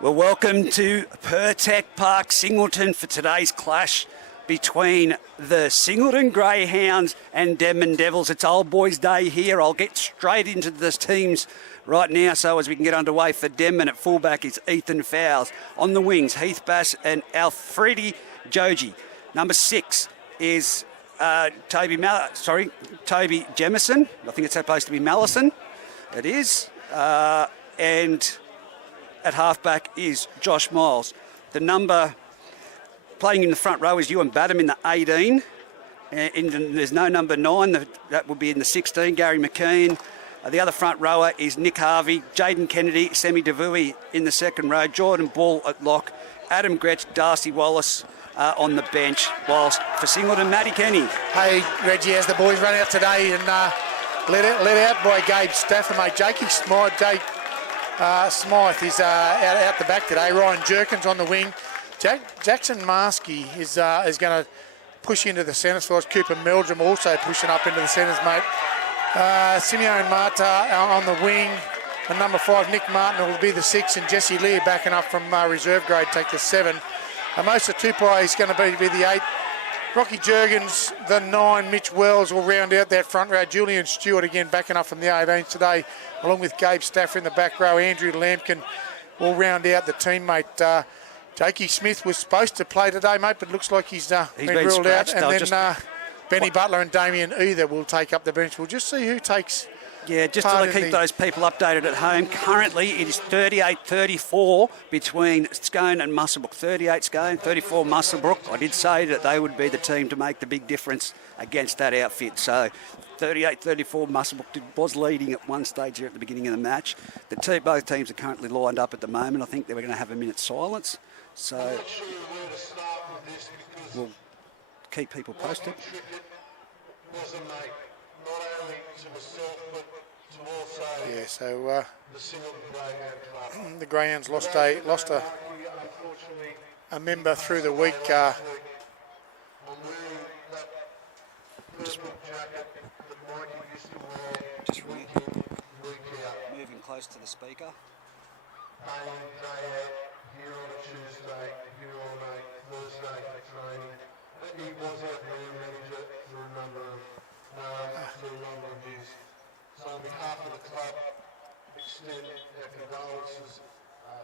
Well, welcome to Pertec Park, Singleton, for today's clash between the Singleton Greyhounds and Denman Devils. It's old boys' day here. I'll get straight into the teams right now so as we can get underway. For Denman, at fullback is Ethan Fowles. On the wings, Heath Bass and Alfredi Joji. Number 6 is Toby Jemison. I think it's supposed to be Mallison. It is. And at halfback is Josh Miles. The number playing in the front row is Ewan Badham in the 18. There's no number 9. That would be in the 16, Gary McKean. The other front rower is Nick Harvey, Jaden Kennedy, Semi Devui in the second row, Jordan Ball at lock, Adam Gretsch, Darcy Wallace on the bench, whilst for Singleton, Matty Kenny. Hey, Reggie, as the boys run out today and let out by Gabe Stafford, mate. Jakey Smythe, Smythe is out the back today. Ryan Jerkins on the wing. Jackson Maskey is going to push into the centre slots. Cooper Meldrum also pushing up into the centres, mate. Simeon Marta on the wing. And number 5, Nick Martin, will be the 6, and Jesse Lear backing up from reserve grade, take the 7. Amosa Tupai is going to be the 8. Rocky Jurgens, the 9. Mitch Wells will round out that front row. Julian Stewart again backing up from the 18s today, along with Gabe Stafford in the back row. Andrew Lampkin will round out the teammate. Jakey Smith was supposed to play today, mate, but looks like he's been ruled out. And then Benny Butler and Damien Either will take up the bench. We'll just see who takes. Yeah, just to keep those people updated at home. Currently, it is 38-34 between Scone and Muswellbrook. 38 Scone, 34 Muswellbrook. I did say that they would be the team to make the big difference against that outfit. So 38-34, Muswellbrook was leading at one stage here at the beginning of the match. Both teams are currently lined up at the moment. I think they were going to have a minute's silence. So we'll keep people posted. Yeah, so the Greyhounds lost a member through the week. Just moving close to the speaker. Here on Tuesday, here on Thursday for training. He was our brand manager for a number of years. So on behalf of the club, extend our condolences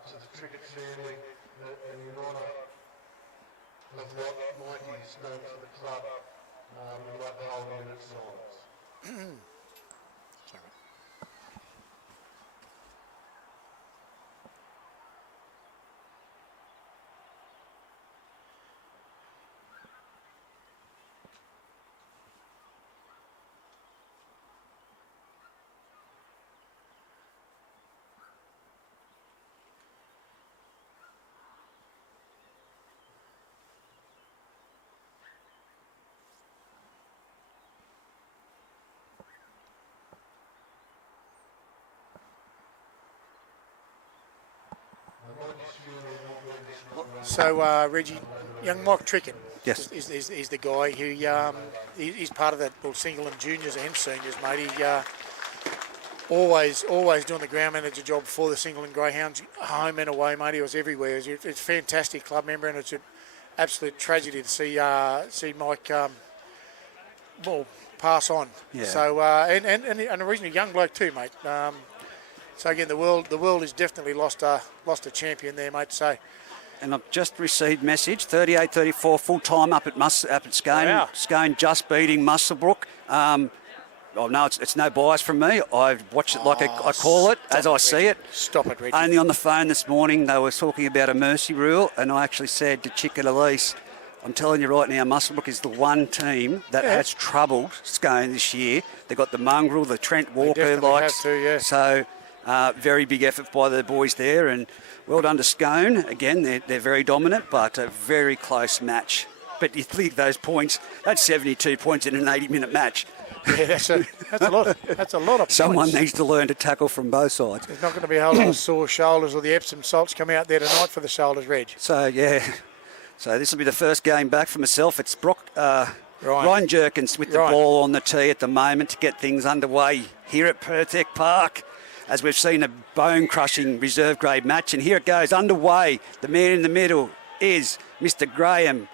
to the cricket family and in honour of what Mikey's done for the club. We'd like to hold a minute's silence. So, Reggie, young Mike Trickett yes, is the guy who he's part of that Singleton juniors and seniors, mate. He always doing the ground manager job for the Singleton Greyhounds, home and away, mate. He was everywhere. It's a fantastic club member, and it's an absolute tragedy to see Mike pass on. Yeah. So and a reasonably young bloke too, mate. So again, the world has definitely lost a champion there, mate. So. And I've just received message, 38-34, full time up at Scone. Wow. Scone just beating Muswellbrook. No, it's no bias from me. I watch it like I call it, as I see it. Stop it, Reggie. Only on the phone this morning, they were talking about a mercy rule, and I actually said to Chick and Elise, I'm telling you right now, Muswellbrook is the one team that has troubled Scone this year. They've got the mongrel, the Trent Walker likes. So very big effort by the boys there, and well done to Scone. Again, they're very dominant, but a very close match. But you think those points, that's 72 points in an 80-minute match. Yeah, that's a lot. That's a lot of points. Someone needs to learn to tackle from both sides. There's not going to be a whole lot of sore shoulders or the Epsom salts come out there tonight for the shoulders, Reg. So, yeah. So this will be the first game back for myself. It's Ryan Jerkins with the ball on the tee at the moment to get things underway here at Pertec Park. as we've seen a bone-crushing reserve grade match. And here it goes, underway. The man in the middle is Mr. Graham.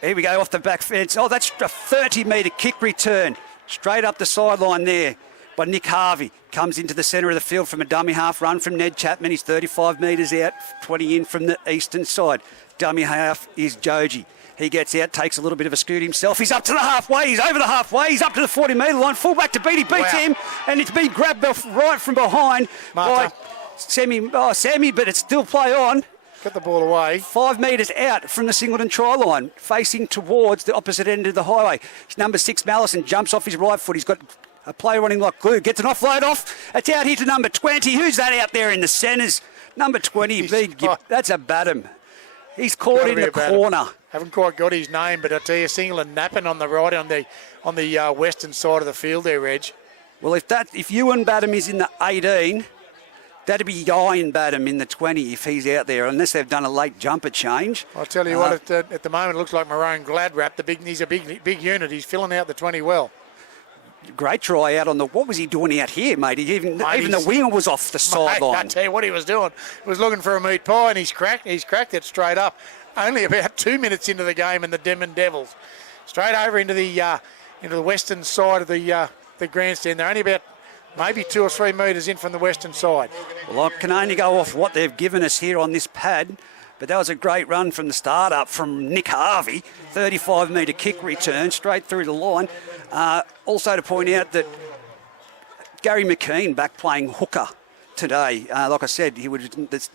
Here we go, off the back fence. Oh, that's a 30-metre kick return. Straight up the sideline there by Nick Harvey. Comes into the centre of the field from a dummy half run from Ned Chapman. He's 35 metres out, 20 in from the eastern side. Dummy half is Joji. He gets out, takes a little bit of a scoot himself. He's up to the halfway. He's over the halfway. He's up to the 40-metre line. Full back to beat. He beats him, and it's been grabbed right from behind by Sammy, but it's still play on. Get the ball away. 5 metres out from the Singleton try line, facing towards the opposite end of the highway. Number 6, Mallison, jumps off his right foot. He's got a player running like glue. Gets an offload off. It's out here to number 20. Who's that out there in the centres? Number 20, that's a Badham. He's caught in the corner. Haven't quite got his name, but I tell you, Singleton napping on the right on the western side of the field there, Reg. Well, if Ewan Badham is in the 18, that'd be Ian Badham in the 20 if he's out there, unless they've done a late jumper change. I'll tell you what, at the moment it looks like Maroon Gladrap. He's a big unit. He's filling out the 20 well. Great try out on the... What was he doing out here, mate? Even the winger was off the sideline. I tell you what he was doing. He was looking for a meat pie, and he's cracked it straight up. Only about 2 minutes into the game, and the Denman Devils straight over into the western side of the grandstand. They're only about maybe 2 or 3 metres in from the western side. Well, I can only go off what they've given us here on this pad, but that was a great run from the start up from Nick Harvey. 35-metre kick return straight through the line. Also to point out that Gary McKean back playing hooker today. Like I said,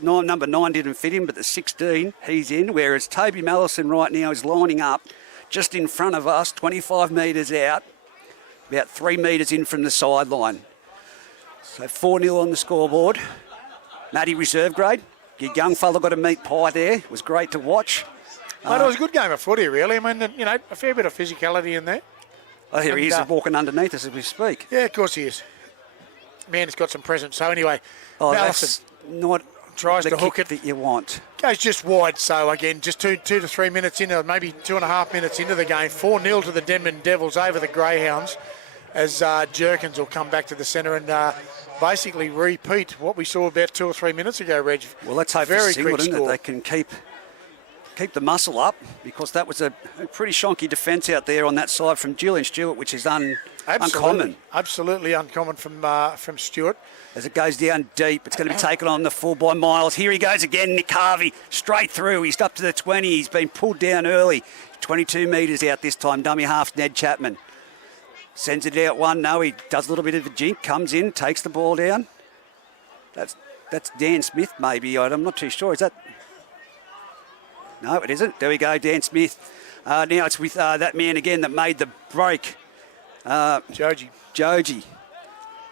number 9 didn't fit him, but the 16, he's in, whereas Toby Mallison right now is lining up just in front of us, 25 metres out, about 3 metres in from the sideline. So 4-0 on the scoreboard. Matty reserve grade. Your young fella got a meat pie there. It was great to watch. Mate, it was a good game of footy, really. I mean, a fair bit of physicality in there. Oh, here he is walking underneath us as we speak. Yeah, of course he is. Man, he's got some presence. So anyway, Mallison that's not tries the to hook kick it that you want. Goes just wide. So again, just 2 to 3 minutes into, maybe 2.5 minutes into the game. 4-0 to the Denman Devils over the Greyhounds, as Jerkins will come back to the centre and basically repeat what we saw about 2 or 3 minutes ago, Reg. Well, let's hope for Singleton that they can keep the muscle up, because that was a pretty shonky defence out there on that side from Julian Stewart, which is uncommon. Absolutely uncommon from Stewart. As it goes down deep, it's going to be taken on the full by Miles. Here he goes again, Nick Harvey, straight through. He's up to the 20. He's been pulled down early. 22 metres out this time. Dummy half, Ned Chapman. Sends it out one. No, he does a little bit of a jink, comes in, takes the ball down. That's Dan Smith, maybe. I'm not too sure. Is that... No, it isn't. There we go, Dan Smith. Now it's with that man again that made the break. Joji.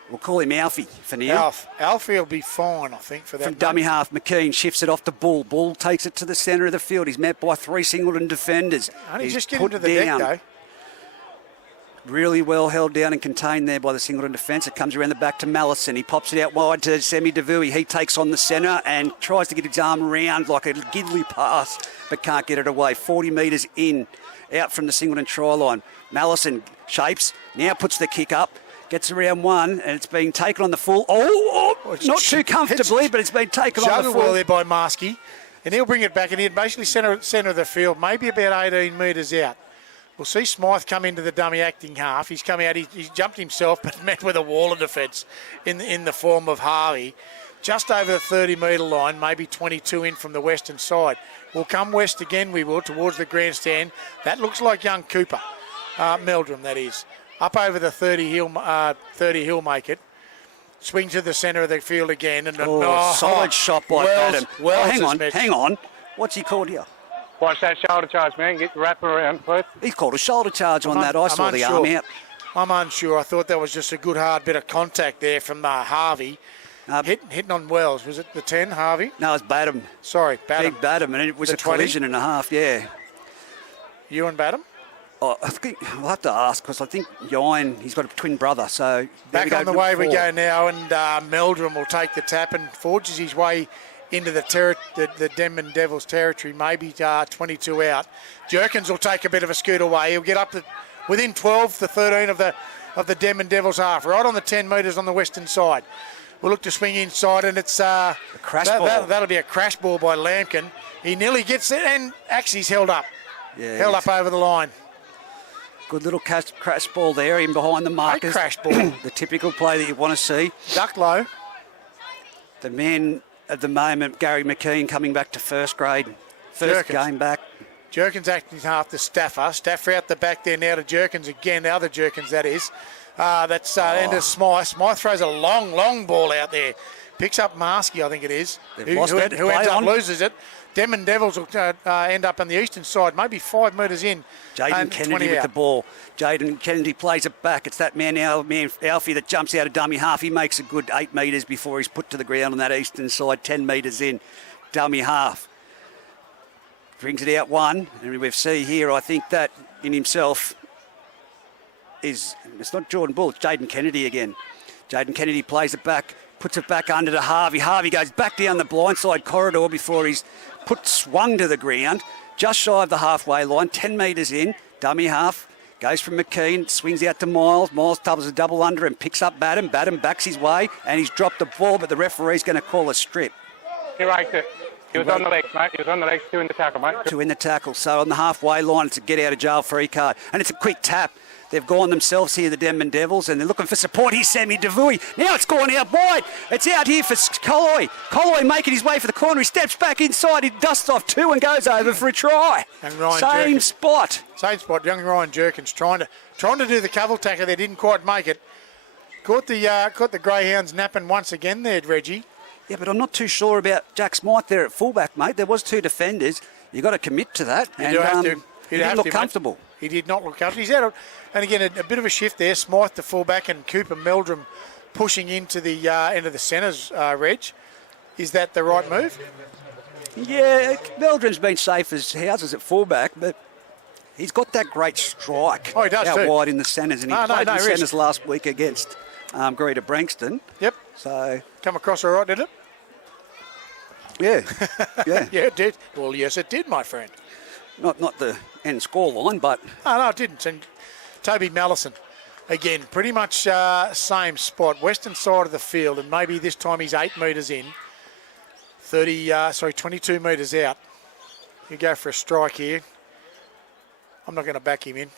We'll call him Alfie for now. Alfie will be fine, I think, for that. From dummy half, McKean shifts it off to Bull. Bull takes it to the centre of the field. He's met by 3 Singleton defenders. He's just getting to the deck, though. Really well held down and contained there by the Singleton defence. It comes around the back to Mallison. He pops it out wide to Semi Devui. He takes on the centre and tries to get his arm around like a giddly pass, but can't get it away. 40 metres in, out from the Singleton try line. Mallison shapes, now puts the kick up, gets around one, and it's being taken on the full. Not too comfortably, but it's been taken on the full. Well there by Marsky, and he'll bring it back, and he'll basically centre of the field, maybe about 18 metres out. We'll see Smythe come into the dummy acting half. He's come out, he's jumped himself, but met with a wall of defence in the form of Harvey. Just over the 30-metre line, maybe 22 in from the western side. We'll come west again, we will, towards the grandstand. That looks like young Cooper, Meldrum, that is. Up over the 30 hill make it. Swing to the centre of the field again. And solid shot by Adam. Hang on. What's he called here? Watch that shoulder charge, man. Get the wrap around, please. He's called a shoulder charge on that. I saw the arm out. I'm unsure. I thought that was just a good hard bit of contact there from Harvey. Hitting on Wells. Was it the 10, Harvey? No, it's Badham. Sorry, Badham. Big Badham, and it was a 20? collision and a half, yeah. You and Badham? Oh, I think I'll have to ask, because I think Yine, he's got a twin brother, so... Back on the way we go now, and Meldrum will take the tap and forges his way into the Denman Devils territory, maybe 22 out. Jerkins will take a bit of a scoot away. He'll get up to within 12 to 13 of the Denman Devils half, right on the 10 metres on the western side. will look to swing inside, and it's a crash ball. That'll be a crash ball by Lampkin. He nearly gets it, and actually he's held up. Yeah, held up over the line. Good little crash ball there in behind the markers. Great crash ball. The typical play that you want to see. Duck low. The man at the moment, Gary McKean, coming back to first grade. First Jerkins. game back. Jerkins acting half to Stafford. Stafford out the back there now to Jerkins again. The other Jerkins, that is. That's into Smythe. Smythe throws a long ball out there. Picks up Marsky, I think it is. They've lost it. Who ends Play up on. loses it. Denman Devils will end up on the eastern side, maybe 5 metres in. Jaden and Kennedy 20 with out. the ball. Jaden Kennedy plays it back. It's that man Alfie that jumps out of dummy half. He makes a good 8 metres before he's put to the ground on that eastern side. 10 metres in, dummy half. Brings it out one, and we see here, I think that in himself is, it's not Jordan Bull, it's Jaden Kennedy again. Jaden Kennedy plays it back, puts it back under to Harvey. Harvey goes back down the blindside corridor before he's swung to the ground, just shy of the halfway line, 10 metres in, dummy half. Goes from McKean, swings out to Miles. Miles doubles a double under and picks up Batum. Batum backs his way, and he's dropped the ball, but the referee's going to call a strip. He raked it. He was on the legs, mate. He was on the legs, 2 in the tackle, mate. 2 in the tackle. So on the halfway line, it's a get out of jail free card. And it's a quick tap. They've gone themselves here, the Denman Devils, and they're looking for support. Here's Sammy DeVuy. Now it's gone out wide. It's out here for Colloy. Colloy making his way for the corner. He steps back inside. He dusts off 2 and goes over for a try. And Ryan Same Jerkins. spot. Same spot. Young Ryan Jerkins trying to do the cover tackle. They didn't quite make it. Caught the Greyhounds napping once again there, Reggie. Yeah, but I'm not too sure about Jack Smythe there at fullback, mate. There was 2 defenders. You've got to commit to that. You do have to. He didn't look comfortable. He did not look comfortable. He's out, and again a bit of a shift there. Smythe the fullback and Cooper Meldrum pushing into the centres. Reg, is that the right move? Yeah, Meldrum's been safe as houses at fullback, but he's got that great strike Oh, he does out too. wide in the centres, and he played in the risk. centres last week against Greta Brankston. Yep. So Come across all right, did it? yeah, yeah, Yeah, it did. Well, yes, it did, my friend. not the end score line, but No, it didn't. And Toby Mallison, again, pretty much same spot, western side of the field, and maybe this time he's 8 metres in, 22 metres out. You go for a strike here. I'm not going to back him in.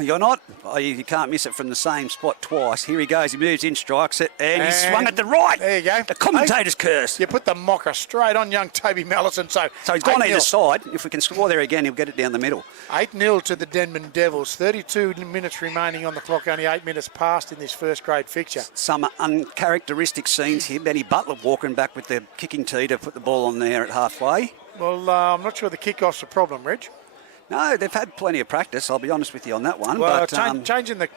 you're not. Oh, you can't miss it from the same spot twice. Here he goes. He moves in, strikes it, and he swung at the right. There you go. The commentator's curse. You put the mocker straight on young Toby Mallison. So So he's gone 8-0. either side. If we can score there again, he'll get it down the middle. 8-0 to the Denman Devils. 32 minutes remaining on the clock. Only 8 minutes passed in this first grade fixture. Some uncharacteristic scenes here. Benny Butler walking back with the kicking tee to put the ball on there at halfway. Well, I'm not sure the kickoff's a problem, Reg. No, they've had plenty of practice. I'll be honest with you on that one. Well, but changing the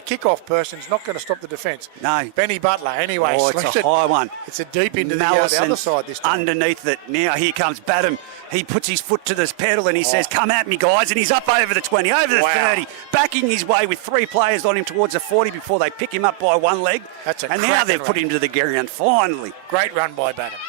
kickoff person's not going to stop the defence. No. Benny Butler, anyway. Oh, it's slashed a it. high one. It's a deep into the other side this time. Underneath it. Now here comes Batum. He puts his foot to the pedal and he says, come at me, guys. And he's up over the 20, over the 30, backing his way with 3 players on him towards the 40 before they pick him up by one leg. That's a and now cracking they've put run. him to the ground, finally. Great run by Batum.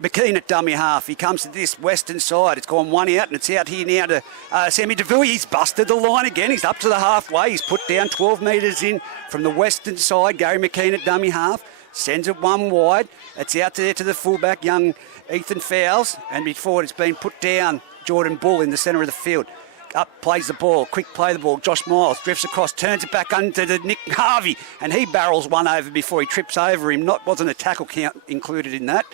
McKean at dummy half. He comes to this western side. It's gone 1 out, and it's out here now to Sammy DeVuy. He's busted the line again. He's up to the halfway. He's put down 12 metres in from the western side. Gary McKean at dummy half. Sends it 1 wide. It's out there to the fullback, young Ethan Fowles. And before it's been put down, Jordan Bull in the centre of the field. Up, plays the ball, quick play the ball. Josh Miles drifts across, turns it back under to Nick Harvey, and he barrels one over before he trips over him. Wasn't a tackle count included in that.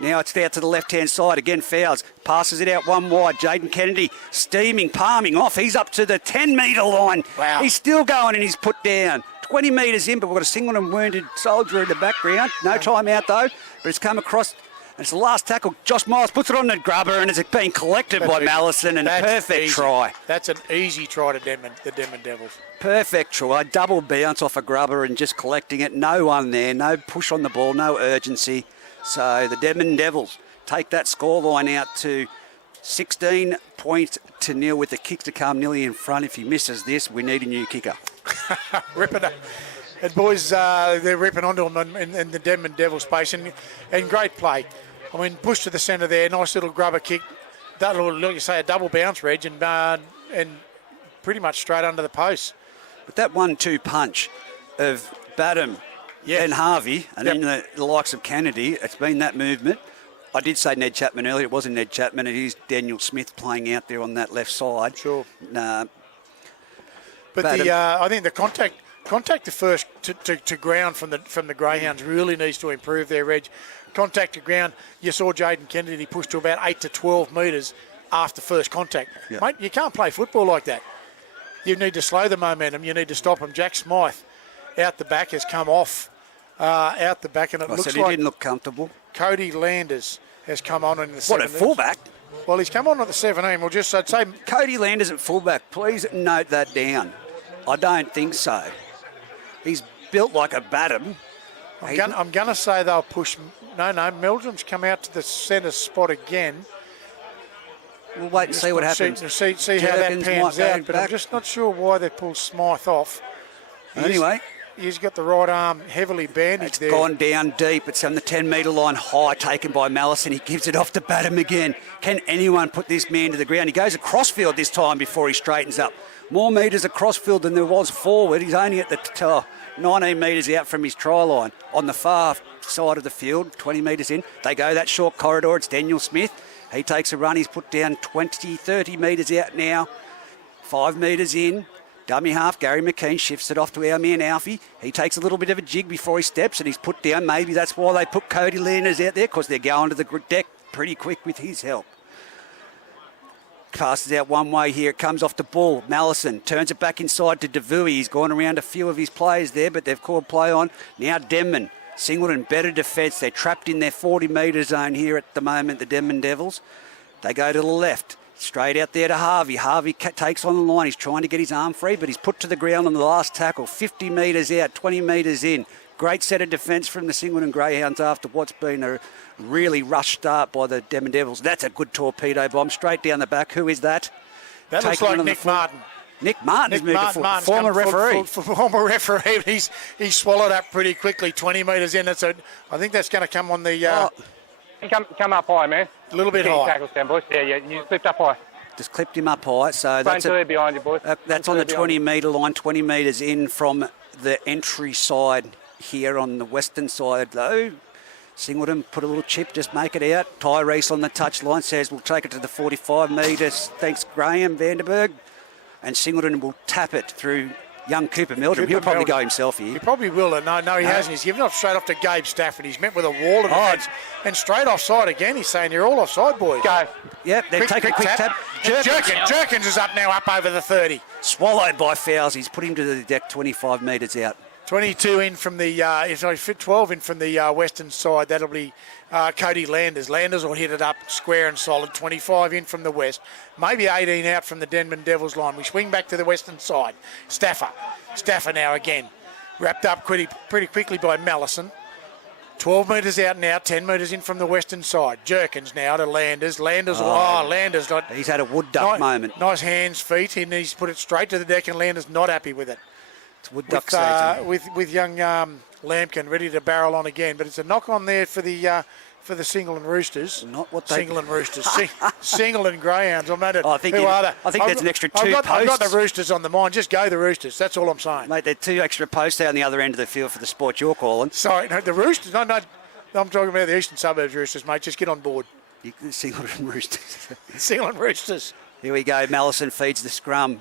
Now it's out to the left-hand side. Again, Fowles passes it out 1 wide. Jaden Kennedy steaming, palming off. He's up to the 10-metre line. Wow. He's still going and he's put down. 20 metres in, but we've got a Singleton wounded soldier in the background. No time out, though, but it's come across. And it's the last tackle. Josh Miles puts it on the grubber and it's being collected by Mallison, and perfect easy. try. That's an easy try to the Denman Devils. Perfect try. Double bounce off a grubber and just collecting it. No one there. No push on the ball. No urgency. So the Denman Devils take that scoreline out to 16 points to nil with the kick to come nearly in front. If he misses this, we need a new kicker. Ripping it. And boys, they're ripping onto them in the Denman Devils space, and great play. I mean, push to the centre there, nice little grubber kick. That little, like you say, a double bounce, Reg, and pretty much straight under the post. But that 1-2 punch of Batum, then Harvey, and then the likes of Kennedy. It's been that movement. I did say Ned Chapman earlier. It wasn't Ned Chapman. It is Daniel Smith playing out there on that left side. Sure. Nah. But I think the contact to first to ground from the Greyhounds really needs to improve their edge. Contact to ground. You saw Jaden Kennedy push to about 8 to 12 metres after first contact. Yep. Mate, you can't play football like that. You need to slow the momentum. You need to stop him. Jack Smythe out the back has come off out the back, and it looks he like didn't look comfortable. Cody Landers has come on in the 17. What, at fullback? Well, he's come on at the 17. We'll just I'd say Cody Landers at fullback. Please note that down. I don't think so. He's built like a batum. I'm going to say they'll push. No, Meldrum's come out to the centre spot again. We'll wait and see what happens. See how that pans out, but I'm just not sure why they pulled Smythe off. Anyway. He's got the right arm heavily bandaged there. It's gone down deep. It's on the 10-metre line high, taken by Mallison. He gives it off to Batum again. Can anyone put this man to the ground? He goes across field this time before he straightens up. More metres across field than there was forward. He's only at the 19 metres out from his try line. On the far side of the field, 20 metres in. They go that short corridor. It's Daniel Smith. He takes a run. He's put down 20, 30 metres out now. 5 metres in. Dummy half, Gary McKean shifts it off to our man Alfie. He takes a little bit of a jig before he steps and he's put down. Maybe that's why they put Cody Landers out there, because they're going to the deck pretty quick with his help. Passes out one way here. It comes off the ball. Mallison turns it back inside to DeVuey. He's gone around a few of his players there, but they've called play on. Now Denman. Singleton, better defence. They're trapped in their 40-metre zone here at the moment, the Denman Devils. They go to the left. Straight out there to Harvey. Harvey takes on the line. He's trying to get his arm free, but he's put to the ground on the last tackle. 50 metres out, 20 metres in. Great set of defence from the Singleton Greyhounds after what's been a really rushed start by the Denman Devils. That's a good torpedo bomb. Straight down the back. Who is that? That looks like Nick Martin. Nick Martin's moved to forward. Former referee. Former referee. He's swallowed up pretty quickly. 20 metres in. I think that's going to come on the... Come up high, man. A little bit high. Tackles down, boys. Yeah, you slipped up high. Just clipped him up high. So that's behind you, boys. That's on the 20-metre line, 20 metres in from the entry side here on the western side, though. Singleton put a little chip, just make it out. Tyrese on the touch line says we'll take it to the 45 metres. Thanks, Graham Vanderberg. And Singleton will tap it through young Cooper Meldrum. He'll probably go himself here. He probably will. No, he hasn't. He's given it straight off to Gabe Stafford. He's met with a wall of defence. And straight offside again. He's saying, you're all offside, boys. Go. Yep, they've taken a quick tap. Jerkins is up now, up over the 30. Swallowed by fouls. He's put him to the deck 25 metres out. 22 in from the, 12 in from the western side. That'll be Cody Landers. Landers will hit it up square and solid. 25 in from the west. Maybe 18 out from the Denman Devils line. We swing back to the western side. Stafford now again. Wrapped up pretty quickly by Mallison. 12 metres out now, 10 metres in from the western side. Jerkins now to Landers. Landers. He's had a wood duck moment. Nice hands, feet, and he's put it straight to the deck, and Landers not happy with it. It's wood duck season. With young Lampkin ready to barrel on again, but it's a knock on there for the Singleton Roosters. Not what they... Singleton Roosters. Singleton Greyhounds. I think that's an extra two posts. I've got the Roosters on the mind. Just go the Roosters. That's all I'm saying. Mate, they're 2 extra posts down the other end of the field for the sport you're calling. Sorry, no, the Roosters. No, I'm talking about the eastern suburbs Roosters, mate. Just get on board. Singleton Roosters. Singleton Roosters. Here we go. Mallison feeds the scrum.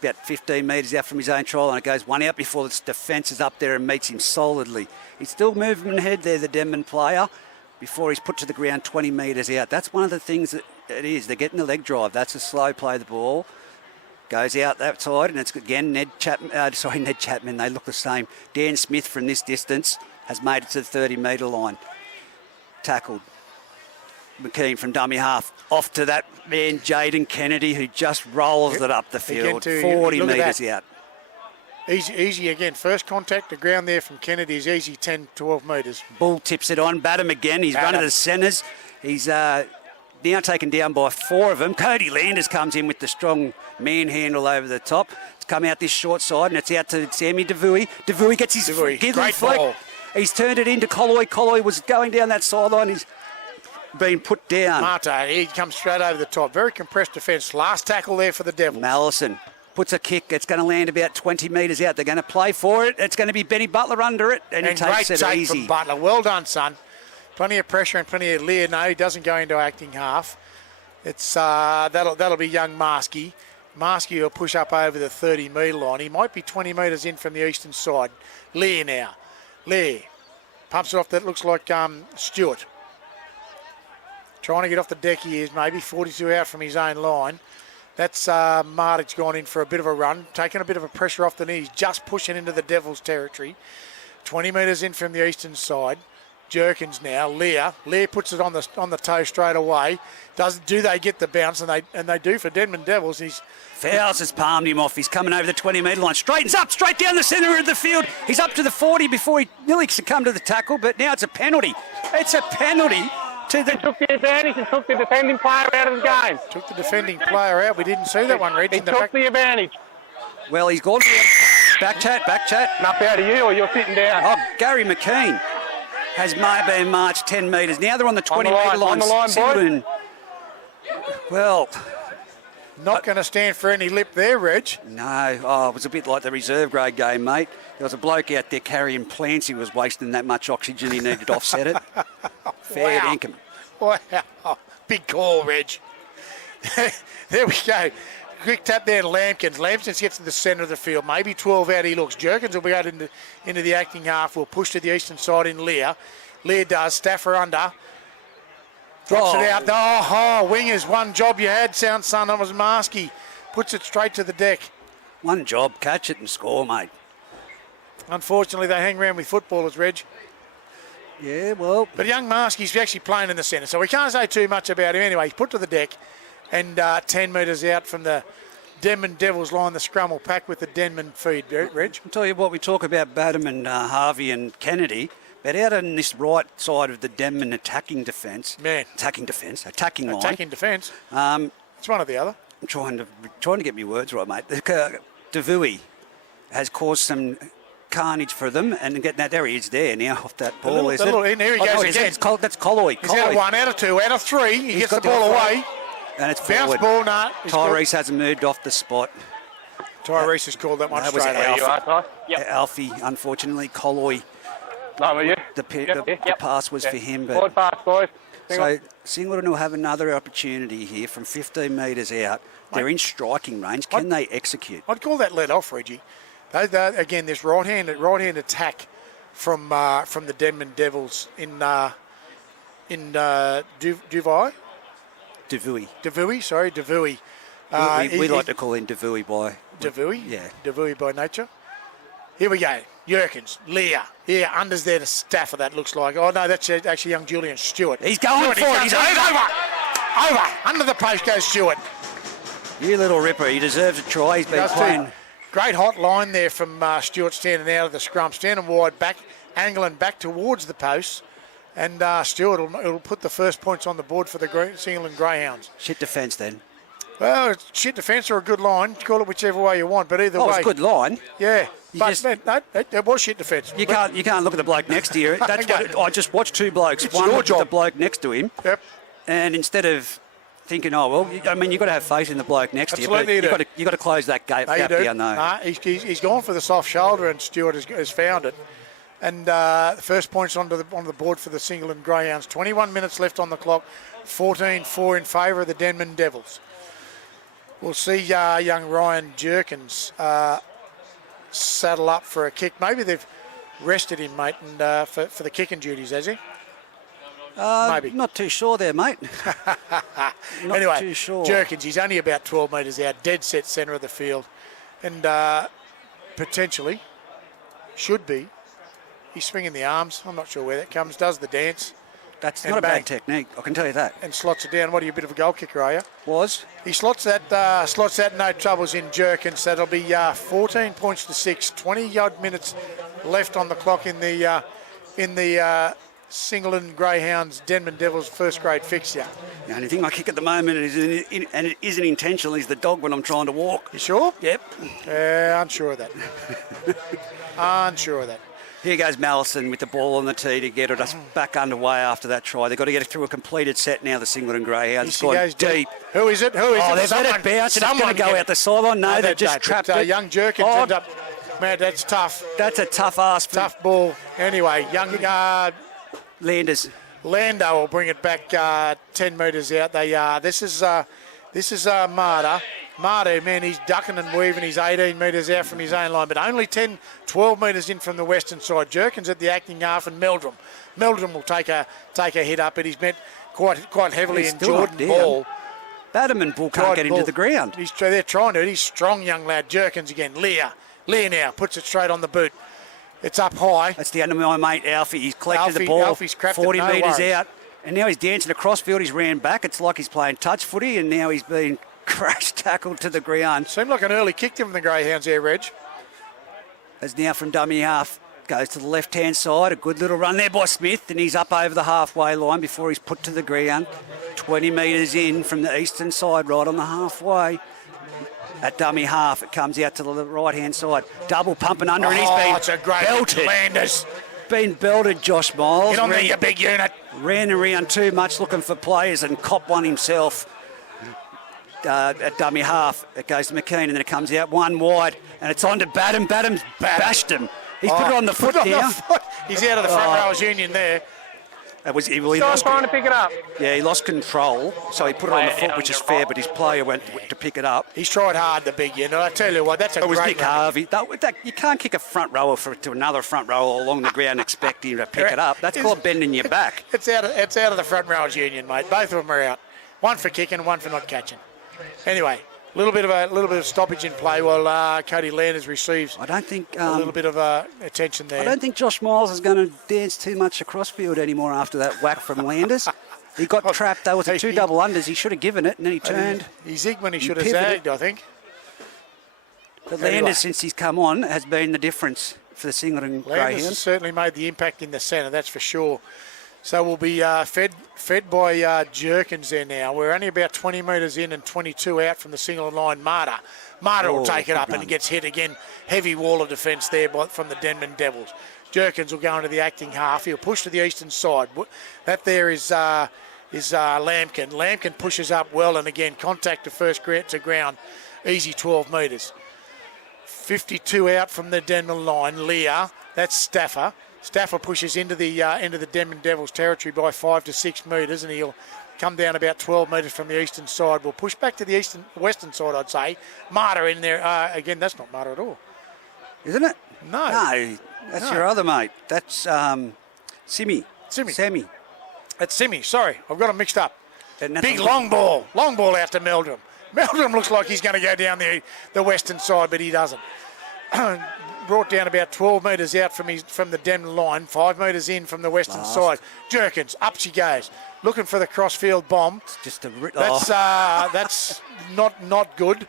About 15 metres out from his own try, and it goes one out before the defence is up there and meets him solidly. He's still moving ahead there, the Denman player, before he's put to the ground 20 metres out. That's one of the things that it is. They're getting the leg drive. That's a slow play, the ball. Goes out that side, and it's again Ned Chapman. They look the same. Dan Smith from this distance has made it to the 30-metre line. Tackled. McKean from dummy half. Off to that man, Jaden Kennedy, who just rolls it up the field. 40 metres out. Easy again. First contact, the ground there from Kennedy is easy, 10, 12 metres. Bull tips it on. Batum again. He's run to the centres. He's now taken down by 4 of them. Cody Landers comes in with the strong manhandle over the top. It's come out this short side, and it's out to Sammy DeVuey. DeVuey gets his giggly flick. He's turned it into Colloy. Colloy was going down that sideline. He's been put down. Marte, he comes straight over the top. Very compressed defence. Last tackle there for the Devils. Mallison puts a kick. It's going to land about 20 metres out. They're going to play for it. It's going to be Benny Butler under it, and he takes great it take easy. from Butler. Well done, son. Plenty of pressure and plenty of leer. No, he doesn't go into acting half. It's that'll be young Marsky. Marsky will push up over the 30-metre line. He might be 20 metres in from the eastern side. Lear now. Lear pumps it off. That looks like Stewart. Trying to get off the deck he is, maybe 42 out from his own line. That's Mardick's gone in for a bit of a run, taking a bit of a pressure off the knees, just pushing into the Devils' territory. 20 metres in from the eastern side. Jerkins now. Lear puts it on the toe straight away. Do they get the bounce? And they do for Denman Devils. Fowles has palmed him off. He's coming over the 20-metre line. Straightens up, straight down the centre of the field. He's up to the 40 before he nearly succumbed to the tackle, but now it's a penalty. It's a penalty. He took the advantage and took the defending player out of the game. Took the defending player out. We didn't see that one, Reg. He took the advantage. Well, he's gone. Back chat. Enough out of you, or you're sitting down. Oh, Gary McKean has been marched 10 metres. Now they're on the 20-metre line. On the line, Singleton. Well, not going to stand for any lip there, Reg. no. Oh, it was a bit like the reserve grade game, mate. There was a bloke out there carrying plants. He was wasting that much oxygen. He needed to offset it. Fair dinkum. Wow. Big call, Reg. There we go. Quick tap there to Lampkins. Lampkins gets to the centre of the field. Maybe 12 out he looks. Jerkins will be out into the acting half. We'll push to the eastern side in Lear. Lear does. Stafford under. Drops it out. Oh, wingers. One job you had, son. That was Marsky. Puts it straight to the deck. One job. Catch it and score, mate. Unfortunately, they hang around with footballers, Reg. Yeah, well. But young Marsky's actually playing in the centre, so we can't say too much about him. Anyway, he's put to the deck. And 10 metres out from the Denman Devils line, the scrum will pack with the Denman feed, Reg. I'll tell you what, we talk about Badham, Harvey and Kennedy, but out on this right side of the Denman attacking defence, attacking line. Attacking defence. It's one or the other. I'm trying to get my words right, mate. Devui has caused some carnage for them, and there he is there now off that ball. Here he goes again. That's Colloy. He's out of one, out of two, out of three. He gets the ball away. And it's bounce forward. Ball, nah. Tyrese hasn't moved off the spot. Tyrese has called that one That was straight Alfie. out. Alfie, unfortunately, Colloy. No, you. The pass was for him, but Forward pass, boys. so Singleton will have another opportunity here from 15 metres out. They're in striking range. Can they execute? I'd call that let off, Reggie. Again, this right-hand attack from the Denman Devils in Duvai. Devui. We like to call him Devui by... Devui? Yeah. Devui by nature. Here we go. Jerkins, Lear. Here, unders there to Stafford, that looks like. Oh, no, that's actually young Julian Stewart. He's going for it. He's over. Under the post goes Stewart. You little ripper. He deserves a try. He's been playing... Great hot line there from Stewart standing out of the scrum, standing wide back, angling back towards the post. And Stewart will put the first points on the board for the Singleton Greyhounds. Shit defence then. Well, it's shit defence or a good line. Call it whichever way you want, but either way. It's a good line. Yeah. It was shit defence. You can't look at the bloke next to you. That's what I just watched two blokes. It's one your looked at job. the bloke next to him. Yep. And instead of thinking, you've got to have faith in the bloke next Absolutely to you. But you've got to close that gap down, though. He's gone for the soft shoulder, and Stewart has found it. And the first points on the board for the Singleton Greyhounds. 21 minutes left on the clock. 14-4 in favour of the Denman Devils. We'll see young Ryan Jerkins saddle up for a kick. Maybe they've rested him, mate, and for the kicking duties, has he? Maybe. Not too sure there, mate. Anyway, too sure. Jerkins, he's only about 12 metres out, dead set centre of the field. And potentially, should be, he's swinging the arms. I'm not sure where that comes. Does the dance. That's not a bad technique, I can tell you that. And slots it down. What are you, a bit of a goal kicker, are you? Was. He slots that no troubles in Jerkins. That'll be 14 points to 6. 20-odd minutes left on the clock in the Singleton Greyhounds Denman Devils first grade fixture. The only thing I kick at the moment and it isn't intentional, is the dog when I'm trying to walk. You sure? Yep. Unsure of that. Unsure of that. Here goes Mallison with the ball on the tee to get us back underway after that try. They've got to get it through a completed set now, the Singleton Greyhounds. It's gone deep. Who is it? Who is it? They've let it bounce and it's going to go out the sideline. No, they've just trapped it. Young Jerkins ended up... Man, that's tough. That's a tough ask. Tough ball. Anyway, young Landers. Lando will bring it back 10 metres out. This is Marta. Marta, man, he's ducking and weaving. He's 18 metres out from his own line, but only 10, 12 metres in from the western side. Jerkins at the acting half and Meldrum. Meldrum will take a hit up, but he's met quite heavily in Jordan Ball. Badham and Bull can't get into the ground. They're trying to. He's strong, young lad. Jerkins again. Lear now puts it straight on the boot. It's up high. That's the under my mate Alfie. He's collected the ball Alfie's 40 metres out, and now he's dancing across field. He's ran back. It's like he's playing touch footy, and now he's been crash tackled to the ground. Seemed like an early kick to from the Greyhounds there, Reg. As now from dummy half goes to the left-hand side. A good little run there by Smith, and he's up over the halfway line before he's put to the ground. 20 metres in from the eastern side, right on the halfway. At dummy half, it comes out to the right-hand side. Double pumping under, and he's been it's a great belted. Landers. Been belted, Josh Miles. Get on there, you big unit. Ran around too much looking for players and copped one himself. At dummy half, it goes to McKean, and then it comes out one wide, and it's on to Badham. Badham's bashed him. He's put it on the foot now. He's out of the front rowers union there. He Someone's trying to pick it up. Yeah, he lost control, so he put it on the foot, which is fair, but his player went to pick it up. He's tried hard, the big unit. I tell you what, that's a great... It was Nick Harvey. You can't kick a front rower to another front rower along the ground expecting him to pick it up. That's called bending your back. It's out of the front rowers union, mate. Both of them are out. One for kicking, one for not catching. Anyway, a little bit of stoppage in play while Cody Landers receives. I don't think a little bit of attention there. I don't think Josh Miles is going to dance too much across field anymore after that whack from Landers. He got trapped. There was two double unders. He should have given it, and then he turned. He zigged when he should have zagged, I think. But Landers, since he's come on, has been the difference for the Singleton Greyhounds. Landers has certainly made the impact in the centre, that's for sure. So we'll be fed by Jerkins there now. We're only about 20 metres in and 22 out from the Singleton line. Marta will take it up and he gets hit again. Heavy wall of defence there from the Denman Devils. Jerkins will go into the acting half. He'll push to the eastern side. That there is Lampkin. Lampkin pushes up well, and again, contact to first to ground. Easy 12 metres. 52 out from the Denman line. Lear, that's Stafford. Stafford pushes into the Denman Devils territory by 5 to 6 metres, and he'll come down about 12 metres from the eastern side. We'll push back to the western side, I'd say. Marta in there. Again, that's not Marta at all. Isn't it? No. That's your other mate. That's Sammy. That's Simi, sorry. I've got them mixed up. Big long ball. Long ball out to Meldrum. Meldrum looks like he's going to go down the western side, but he doesn't. Brought down about 12 metres out from the Denman line, 5 metres in from the western side. Jerkins, up she goes, looking for the crossfield bomb. It's just that's not good.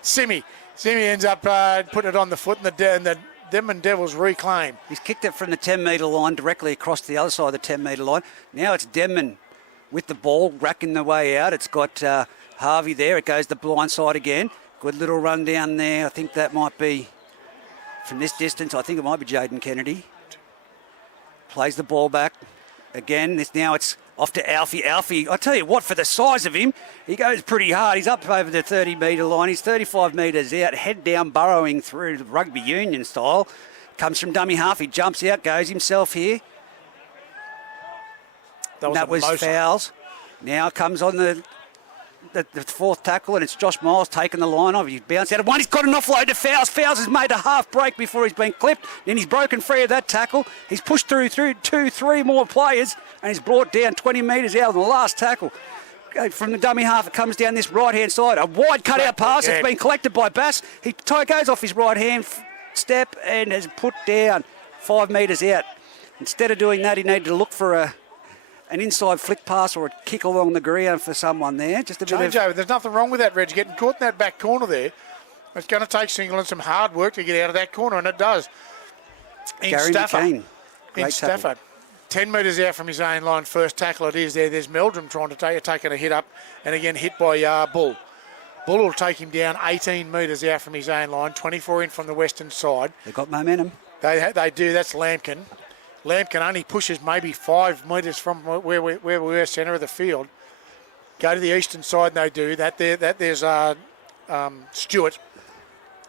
Simi ends up putting it on the foot, and the Denman Devils reclaim. He's kicked it from the 10-metre line directly across to the other side of the 10-metre line. Now it's Denman with the ball, racking the way out. It's got Harvey there. It goes the blind side again. Good little run down there. I think that might be... From this distance, I think it might be Jaden Kennedy. Plays the ball back. Again, now it's off to Alfie. Alfie, I tell you what, for the size of him, he goes pretty hard. He's up over the 30-metre line. He's 35 metres out, head down, burrowing through the rugby union style. Comes from dummy half. He jumps out, goes himself here. That was fouls. Now comes on the fourth tackle, and it's Josh Miles taking the line off. He's bounced out of one. He's got an offload to Fowles. Fowles has made a half break before he's been clipped. Then he's broken free of that tackle. He's pushed through 2-3 more players, and he's brought down 20 metres out on the last tackle. From the dummy half, it comes down this right-hand side. A wide cut-out pass. It's been collected by Bass. He goes off his right-hand step and has put down 5 metres out. Instead of doing that, he needed to look for an inside flick pass or a kick along the ground for someone there. Just a bit of... There's nothing wrong with that, Reg. Getting caught in that back corner there. It's going to take Singleton some hard work to get out of that corner, and it does. Gary McKean. In Stafford. 10 metres out from his own line, first tackle it is there. There's Meldrum trying to taking a hit up, and again hit by Bull. Bull will take him down 18 metres out from his own line, 24 in from the western side. They've got momentum. They do. That's Lampkin. Lampkin only pushes maybe 5 metres from where we were, centre of the field. Go to the eastern side, and they do that. There's Stewart.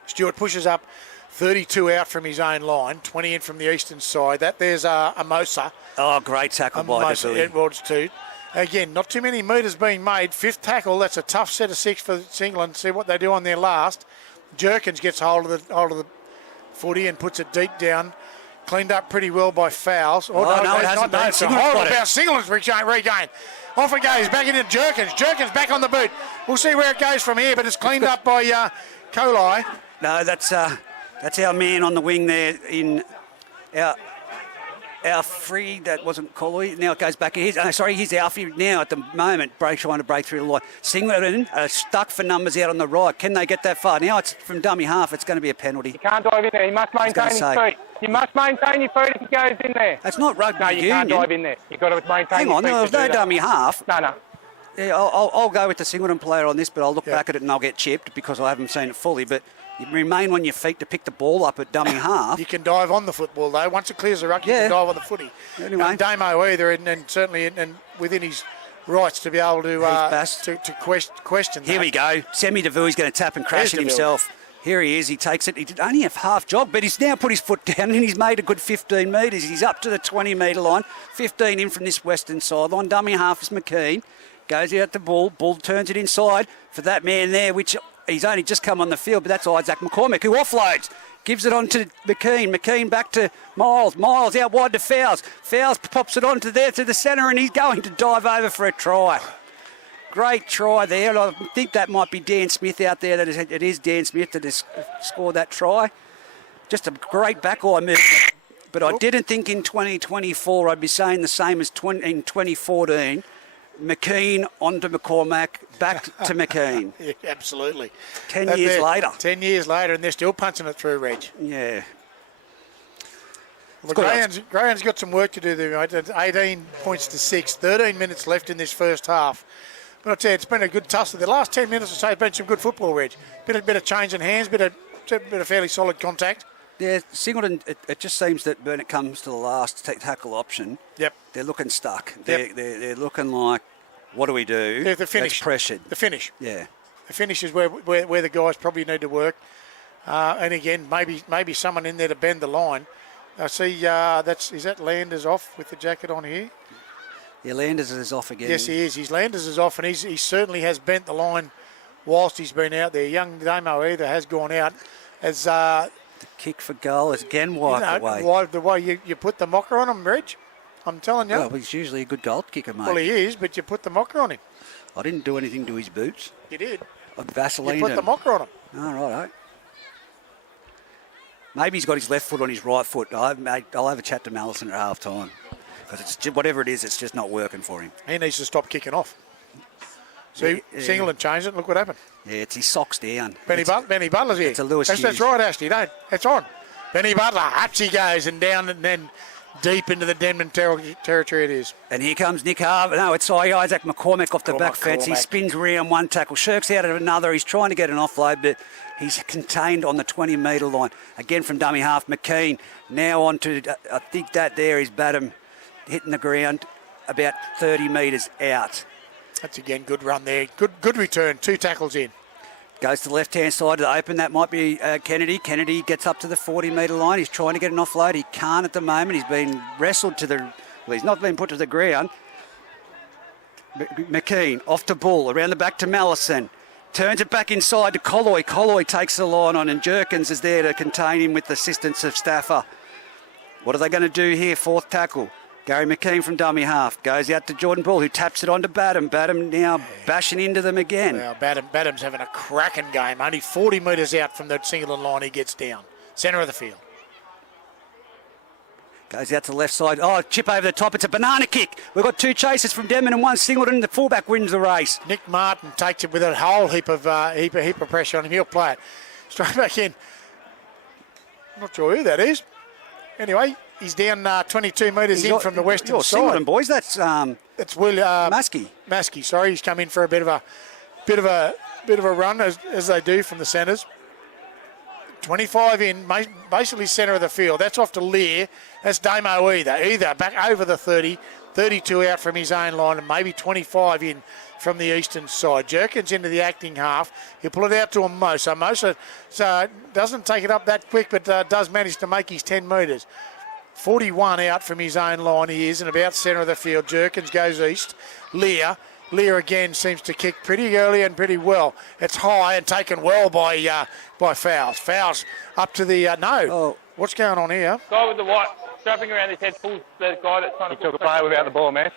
Stewart pushes up 32 out from his own line, 20 in from the eastern side. There's Amosa. Oh, great tackle by Devui. Edwards too. Again, not too many metres being made. 5th tackle. That's a tough set of 6 for Singleton. See what they do on their last. Jerkins gets hold of the footy and puts it deep down. Cleaned up pretty well by Fowles. No, it hasn't been. It's a horrible bounce. Singleton's regained. Off it goes. Back into Jerkins. Jerkins back on the boot. We'll see where it goes from here, but it's cleaned up by Colai. No, that's our man on the wing there in our free. That wasn't Colai. Now it goes back. He's Alfie now at the moment, trying to break through the line. Singleton stuck for numbers out on the right. Can they get that far? Now it's from dummy half. It's going to be a penalty. You can't dive in there. He must maintain his feet. You must maintain your feet if he goes in there. That's not rugby union. No, you can't dive in there. You've got to maintain Hang your on, feet. there was no dummy half. No. Yeah, I'll go with the Singleton player on this, but I'll look back at it and I'll get chipped because I haven't seen it fully. But you remain on your feet to pick the ball up at dummy half. You can dive on the football, though. Once it clears the ruck, you can dive on the footy. Anyway. Damo either, and certainly and within his rights to be able to question Here that. we go. Semi Devui's going to tap and crash it himself. Here he is. He takes it. He did only a half jog, but he's now put his foot down and he's made a good 15 metres. He's up to the 20-metre line. 15 in from this western sideline. Dummy half is McKean. Goes out the ball. Bull turns it inside for that man there, which he's only just come on the field, but that's Isaac McCormick, who offloads. Gives it on to McKean. McKean back to Miles. Miles out wide to Fowles. Fowles pops it on to the centre, and he's going to dive over for a try. Great try there. I think that might be Dan Smith out there. It is Dan Smith that has scored that try. Just a great back-eye move. But I didn't think in 2024 I'd be saying the same as in 2014. McKean onto McCormack, back to McKean. Yeah, absolutely. 10 years later. 10 years later, and they're still punching it through, Reg. Yeah. Well, Graham's got some work to do there, mate. 18 points to 6. 13 minutes left in this first half. But I'll tell you, it's been a good tussle. The last 10 minutes or so has been some good football, Reg. Bit of change in hands, bit of fairly solid contact. Yeah, Singleton, it just seems that when it comes to the last tackle option, they're looking stuck. They're looking like, what do we do? The finish. That's pressured. The finish. Yeah. The finish is where the guys probably need to work. And again, maybe someone in there to bend the line. I see is that Landers off with the jacket on here? Yeah, Landers is off again. Yes, he is. His Landers is off, and he certainly has bent the line whilst he's been out there. Young Damo either has gone out as the kick for goal is again wiped away. The way you put the mocker on him, Reg. I'm telling you. Well, he's usually a good goal kicker, mate. Well, he is, but you put the mocker on him. I didn't do anything to his boots. You did. I Vaseline You put the mocker on him. Oh, right. Maybe he's got his left foot on his right foot. I'll have a chat to Mallison at half time. Because it's just, whatever it is, it's just not working for him. He needs to stop kicking off. See, Singleton changed it. Look what happened. Yeah, it's his socks down. Benny Butler's here. It's a Lewis Hughes. That's right, Ashley. No, it's on. Benny Butler, up she goes and down and then deep into the Denman territory it is. And here comes Nick Harvey. No, it's Isaac McCormack off the back fence. He spins around one tackle, shirks out of another. He's trying to get an offload, but he's contained on the 20-metre line. Again from dummy half, McKean. Now on to, I think that there is Badham hitting the ground about 30 metres out. That's again good run there. Good return. 2 tackles in. Goes to the left-hand side to the open. That might be Kennedy. Kennedy gets up to the 40-metre line. He's trying to get an offload. He can't at the moment. He's been wrestled to the... Well, he's not been put to the ground. McKean off to Bull. Around the back to Mallison. Turns it back inside to Colloy. Colloy takes the line on and Jerkins is there to contain him with the assistance of Stafford. What are they going to do here? 4th tackle. Gary McKean from dummy half. Goes out to Jordan Bull, who taps it on to Badham. Badham now bashing into them again. Well, Badham's having a cracking game. Only 40 metres out from the Singleton line he gets down. Centre of the field. Goes out to the left side. Oh, chip over the top. It's a banana kick. We've got 2 chasers from Denman and 1 Singleton. The fullback wins the race. Nick Martin takes it with a whole heap of pressure on him. He'll play it straight back in. Not sure who that is. Anyway, he's down 22 metres in from the western side. Singleton boys. That's it's Maskey. Maskey. Sorry, he's come in for a bit of a run as they do from the centres. 25 in, basically centre of the field. That's off to Lear. That's Damo either back over the 30, 32 out from his own line, and maybe 25 in from the eastern side. Jerkins into the acting half. He'll pull it out to a Mosa. Mosa doesn't take it up that quick, but does manage to make his 10 metres. 41 out from his own line he is, and about centre of the field. Jerkins goes east. Lear again seems to kick pretty early and pretty well. It's high and taken well by Fowles. Fowles up to the What's going on here? Guy with the white strapping around his head pulls the guy that's trying to took a player without the ball, man.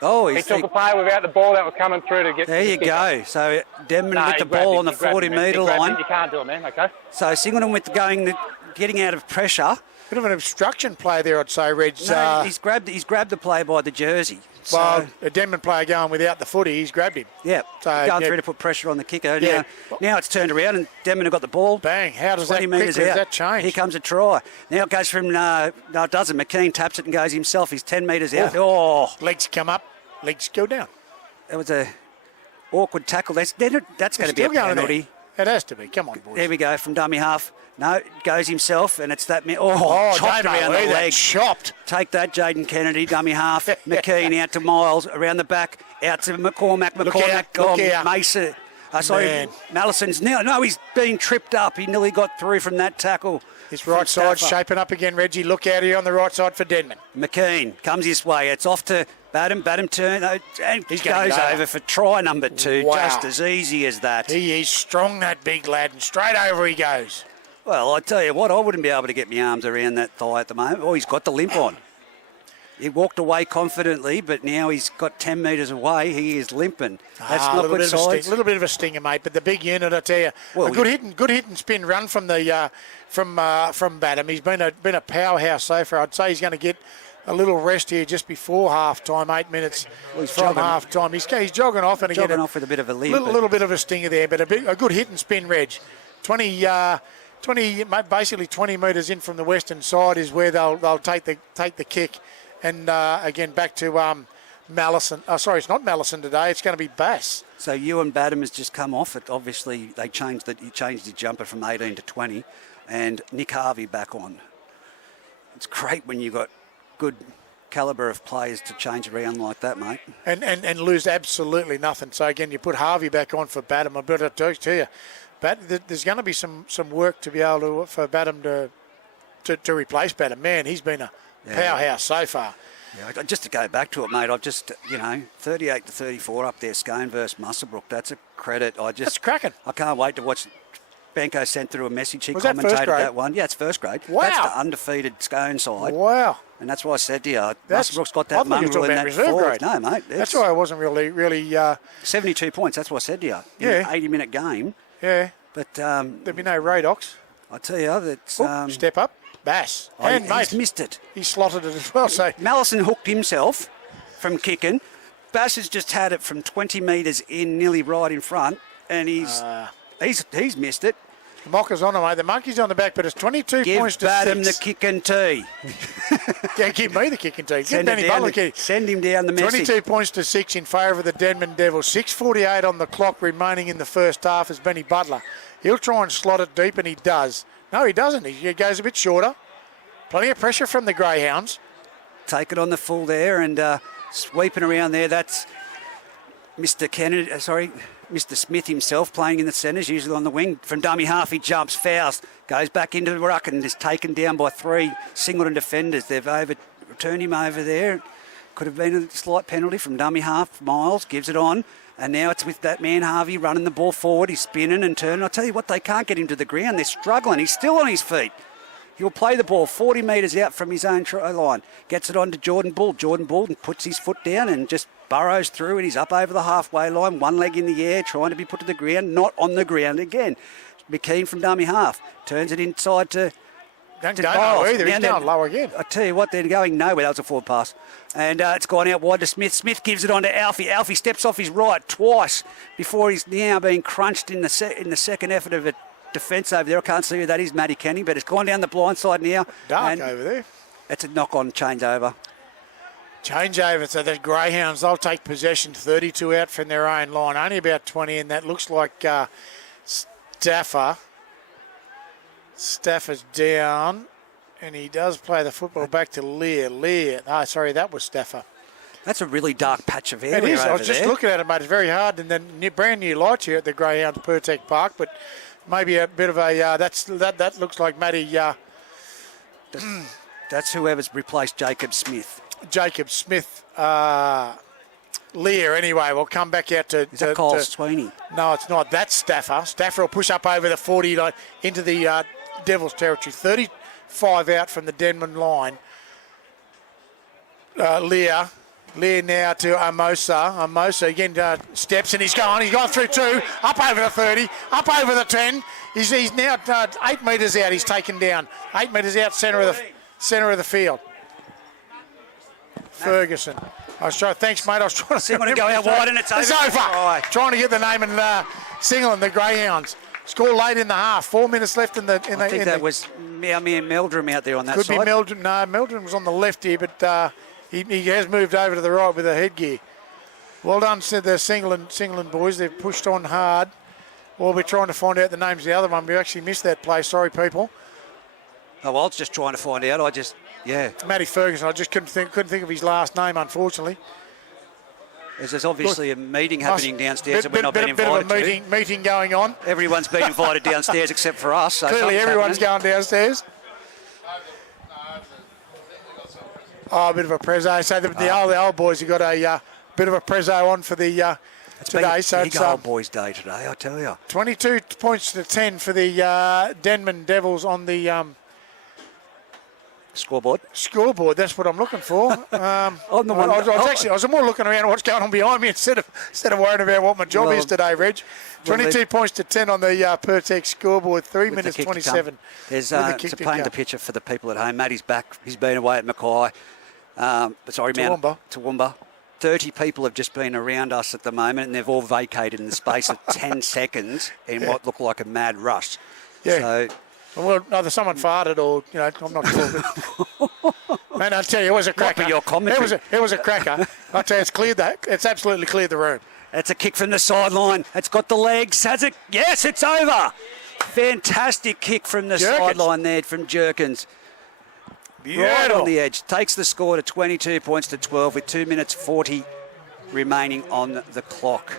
Oh, he took a player without the ball that was coming through to get. There you go. So Denman with the ball on the 40-metre line. You can't do it, man. Okay. So Singleton with getting out of pressure. Bit of an obstruction play there, I'd say, Reg. No, he's grabbed the play by the jersey. Well, a Denman player going without the footy, he's grabbed him. Yeah, so, going through to put pressure on the kicker. Yeah. Now it's turned around and Denman have got the ball. Bang, how does 20 metres out. does that change? Here comes a try. Now it goes from, no it doesn't. McKean taps it and goes himself. He's 10 metres out. Oh. Legs come up, legs go down. That was a awkward tackle. That's going to be a penalty. It has to be. Come on, boys. There we go, from dummy half. No, goes himself, and it's that... chopped around the leg. Chopped. Take that, Jaden Kennedy, dummy half. McKean out to Miles, around the back, out to McCormack. Look out. Mason. Man. Mallison's now... No, he's been tripped up. He nearly got through from that tackle. His right side shaping up again, Reggie. Look out here on the right side for Denman. McKean comes his way. It's off to Badham. Badham turn and he goes over for try number 2. Wow. Just as easy as that. He is strong, that big lad, and straight over he goes. Well, I tell you what, I wouldn't be able to get my arms around that thigh at the moment. Oh, he's got the limp on. He walked away confidently, but now he's got 10 metres away. He is limping. That's not good sides. A little bit of a stinger, mate. But the big unit, I tell you, a good hit and spin run from the from Badham. He's been a powerhouse so far. I'd say he's going to get a little rest here just before half time, 8 minutes from half time. He's jogging off, and again, off with a bit of a limp. Little bit of a stinger there, but a good hit and spin, Reg. 20, basically 20 metres in from the western side is where they'll take the kick, and again back to Mallison. Sorry, it's not Mallison today. It's going to be Bass. So Ewan Badham has just come off it. Obviously, he changed his jumper from 18 to 20, and Nick Harvey back on. It's great when you've got good calibre of players to change around like that, mate. And lose absolutely nothing. So again, you put Harvey back on for Badham. I better tell you. But there's going to be some work to be able for Badham to replace Badham. Man, he's been a powerhouse so far. Yeah, just to go back to it, mate, 38 to 34 up there, Scone versus Musselbrook. That's a credit. That's cracking. I can't wait to watch. Benko sent through a message. He Was that commentated first grade? that one. Yeah, it's first grade. Wow. That's the undefeated Scone side. Wow. And that's why I said to you, Musselbrook's got that I thought you were mongrel talking in about that reserve forward. grade. No, mate. That's why I wasn't really 72 points, that's what I said to you. Yeah. 80-minute game. Yeah. But There'd be no Radox. I tell you, that's... step up. Bass. And, mate, he's missed it. He slotted it as well. So Mallison hooked himself from kicking. Bass has just had it from 20 metres in, nearly right in front, and he's missed it. the Mocker's on him, mate. The monkey's on the back, but it's 22 points to 6. Give Badham the kick and tee. Yeah, give me the kick and tee. Give Danny Butler the kick. Send him down the message. 22 points to 6 in favour of the Denman Devils. 6:48 on the clock remaining in the first half as Benny Butler. He'll try and slot it deep, and he does. No, he doesn't. He goes a bit shorter. Plenty of pressure from the Greyhounds. Take it on the full there and sweeping around there. That's Mr. Mr. Smith himself playing in the centres, usually on the wing. From dummy half, he jumps, fouls, goes back into the ruck and is taken down by 3 Singleton defenders. They've turned him over there. Could have been a slight penalty from dummy half. Miles gives it on. And now it's with that man, Harvey, running the ball forward. He's spinning and turning. I'll tell you what, they can't get him to the ground. They're struggling. He's still on his feet. He'll play the ball 40 metres out from his own try line. Gets it on to Jordan Bull. Jordan Bull puts his foot down and just burrows through, and he's up over the halfway line, one leg in the air, trying to be put to the ground. Not on the ground again. McKean from dummy half. Turns it inside to... Don't go either. He's down low again. I tell you what, they're going nowhere. That was a forward pass. And it's gone out wide to Smith. Smith gives it on to Alfie. Alfie steps off his right twice before he's now being crunched in the second effort of a defence over there. I can't see who that is, Matty Kenny, but it's gone down the blind side now. Dark over there. It's a knock-on changeover. Changeover, so the Greyhounds, they'll take possession 32 out from their own line. Only about 20 in. That looks like Staffer Staffer's down, and he does play the football back to Lear. Sorry, that was Staffer. That's a really dark patch of area. It is. I was over just there. looking at it, mate. It's very hard. And then brand new lights here at the Greyhounds Pertec Park, but maybe a bit of a that looks like Matty. That's whoever's replaced Jacob Smith. Jacob Smith. Lear, anyway, we'll come back out to... Is that Kyle Sweeney? No, it's not. That's Staffer. Staffer will push up over the 40 line into the Devils territory. 35 out from the Denman line. Lear now to Amosa again steps and he's gone through 2, up over the 30, up over the 10. He's now 8 metres out. He's taken down 8 metres out, centre of the field. Ferguson. Thanks, mate. I was trying to Singleton go out wide and it's over. It's over. Right. Trying to get the name and Singleton, the Greyhounds. Score late in the half. 4 minutes left in the. I think that was me and Meldrum out there on that side. side. Could be Meldrum. No, Meldrum was on the left here, but he has moved over to the right with the headgear. Well done, said the Singleton boys. They've pushed on hard. Well, we're trying to find out the names of the other one. We actually missed that play. Sorry, people. Oh, well, I was just trying to find out. Matty Ferguson. I just couldn't think of his last name, unfortunately. There's obviously a meeting happening downstairs that we're not being invited to. Bit of a meeting going on. Everyone's been invited downstairs except for us. So clearly everyone's going downstairs. Oh, a bit of a prezzo. So the old boys have got a bit of a prezzo on for the today. It's big old boys' day today, I tell you. 22 points to 10 for the Denman Devils on the scoreboard. That's what I'm looking for. I was more looking around at what's going on behind me instead of worrying about what my job is today, Reg. 22 points to 10 on the Pertec scoreboard. 3 minutes 27. There's to paint the picture for the people at home. Matty's back. He's been away at Mackay. Toowoomba. 30 people have just been around us at the moment, and they've all vacated in the space of 10 seconds in what looked like a mad rush. Yeah. So, well, either someone farted or, I'm not sure. Man, I'll tell you, it was a cracker. It was a cracker. I'll tell you, it's absolutely cleared the room. It's a kick from the sideline. It's got the legs. Has it? Yes, it's over. Fantastic kick from the sideline there from Jerkins. Right on the edge. Takes the score to 22 points to 12 with 2 minutes 40 remaining on the clock.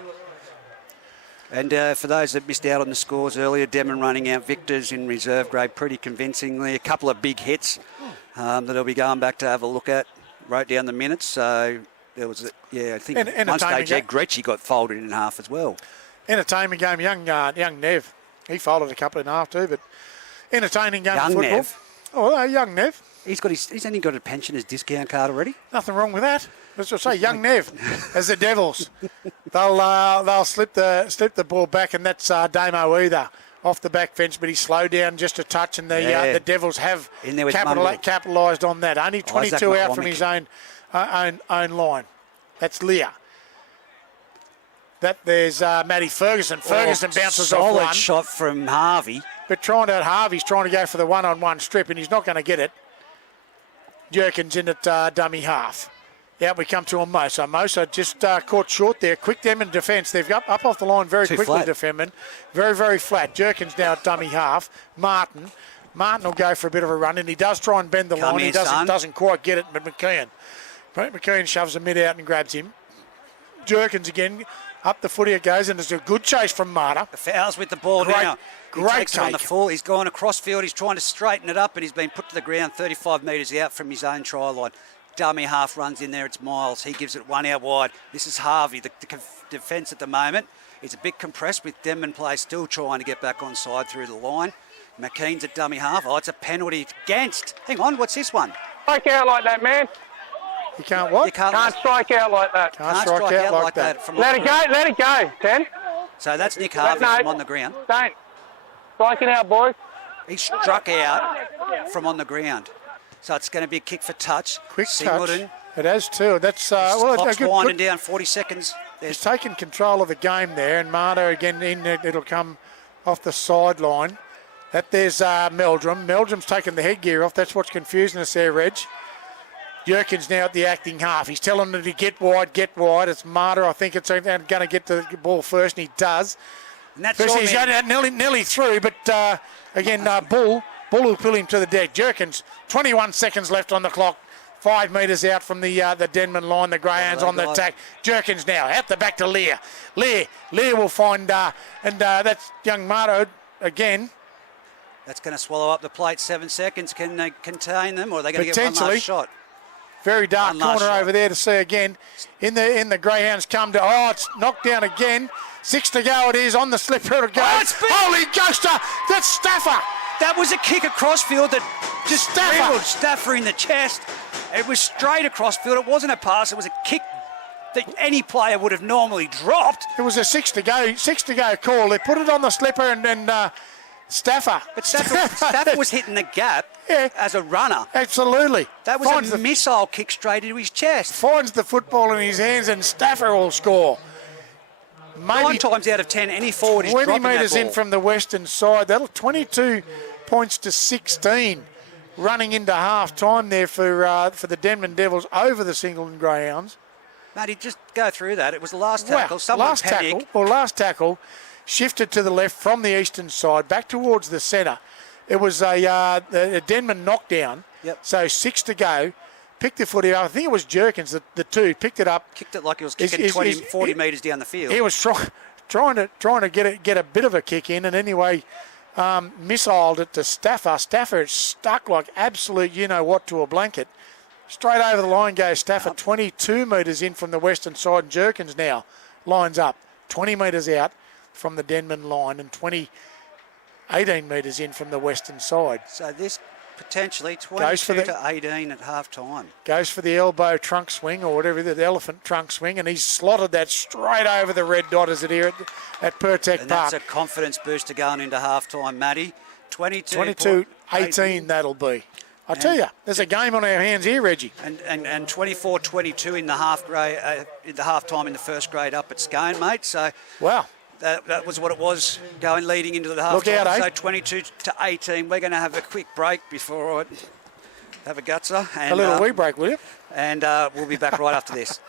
And for those that missed out on the scores earlier, Denman running out victors in reserve grade pretty convincingly. A couple of big hits that I'll be going back to have a look at. Wrote down the minutes. So there was, I think one stage Ed Gretschy got folded in half as well. Entertainment game, young Nev. He folded a couple in half too, but entertaining game of football. Nev. Oh, young Nev. He's only got a pensioner's discount card already. Nothing wrong with that. Let's just say young Nev as the Devils. They'll slip the ball back, and that's Damo either off the back fence, but he slowed down just a touch, and the Devils have capitalised on that. Only 22 out from his own line. That's Lear. There's Matty Ferguson. Ferguson bounces off one. Solid shot from Harvey. But Harvey's trying to go for the one-on-one strip, and he's not going to get it. Jerkins in at dummy half. Out we come to Amosa. Amosa just caught short there. Quick Denman defence. They've got up off the line very quickly, Denman. Very, very flat. Jerkins now at dummy half. Martin will go for a bit of a run, and he does try and bend the line. He doesn't quite get it, but McKeon shoves the mid out and grabs him. Jerkins again. Up the footy it goes, and there's a good chase from Marta. The fouls with the ball now. Great takes it on the full. He's gone across field. He's trying to straighten it up, and he's been put to the ground 35 metres out from his own try line. Dummy half runs in there. It's Miles. He gives it one out wide. This is Harvey. The defence at the moment is a bit compressed with Denman players still trying to get back on side through the line. McKean's at dummy half. Oh, it's a penalty against. Hang on, what's this one? Strike out like that, man. You can't what? You can't strike out like that. Can't strike out like that. Let it go, 10. So that's Nick Harvey from on the ground. Don't. Striking out, boys. He struck out from on the ground. So it's going to be a kick for touch. Quick Singleton. touch. It has too. That's clock's winding down 40 seconds. He's taken control of the game there, and Marta again in it. It'll come off the sideline. There's Meldrum. Meldrum's taken the headgear off. That's what's confusing us there, Reg. Jerkins now at the acting half. He's telling them to get wide. It's Marta. I think it's going to get the ball first, and he does. And that's First, your he's man. got nearly through, but again, Bull will pull him to the deck. Jerkins, 21 seconds left on the clock. 5 metres out from the Denman line. The Greyhounds on the attack. Jerkins now out the back to Lear. Lear will find, that's young Marto again. That's going to swallow up the plate. 7 seconds. Can they contain them, or are they going to get one last shot? Very dark corner over there to see again. In the Greyhounds come to, it's knocked down again. 6 to go it is on the slipper to go. Holy ghoster, that's Stafford. That was a kick across field that just dribbled Stafford in the chest. It was straight across field. It wasn't a pass. It was a kick that any player would have normally dropped. It was a 6 to go call. They put it on the slipper and then Stafford. But Stafford was hitting the gap as a runner. Absolutely. That was a missile kick straight into his chest. Finds the football in his hands and Stafford will score. Maybe 9 times out of 10, any forward is dropping that ball. 20 metres in from the western side. That'll 22 points to 16. Running into half time there for the Denman Devils over the Singleton Greyhounds. Matty, just go through that. It was the last tackle. Last tackle shifted to the left from the eastern side back towards the centre. It was a Denman knockdown. Yep. So 6 to go. Picked the footy up. I think it was Jerkins, the two, picked it up. Kicked it like he was kicking 40 metres down the field. He was trying to get a bit of a kick in, and anyway, missiled it to Stafford. Stafford stuck like absolute you-know-what to a blanket. Straight over the line goes Stafford, 22 metres in from the western side, and Jerkins now lines up 20 metres out from the Denman line and 18 metres in from the western side. So this potentially 22 to 18 at half time. Goes for the elbow trunk swing or whatever, the elephant trunk swing, and he's slotted that straight over the red dot as it here at Pertec And Park. that's a confidence booster going into half time, Matty. 22-18 that'll be. I tell you, there's a game on our hands here, Reggie. And 24-22 in the half time in the first grade up at Scone, mate. So wow. That was what it was leading into the half Look time. out, So 22 to 18. We're going to have a quick break before I have a gutser. And, a little wee break, will you? And we'll be back right after this.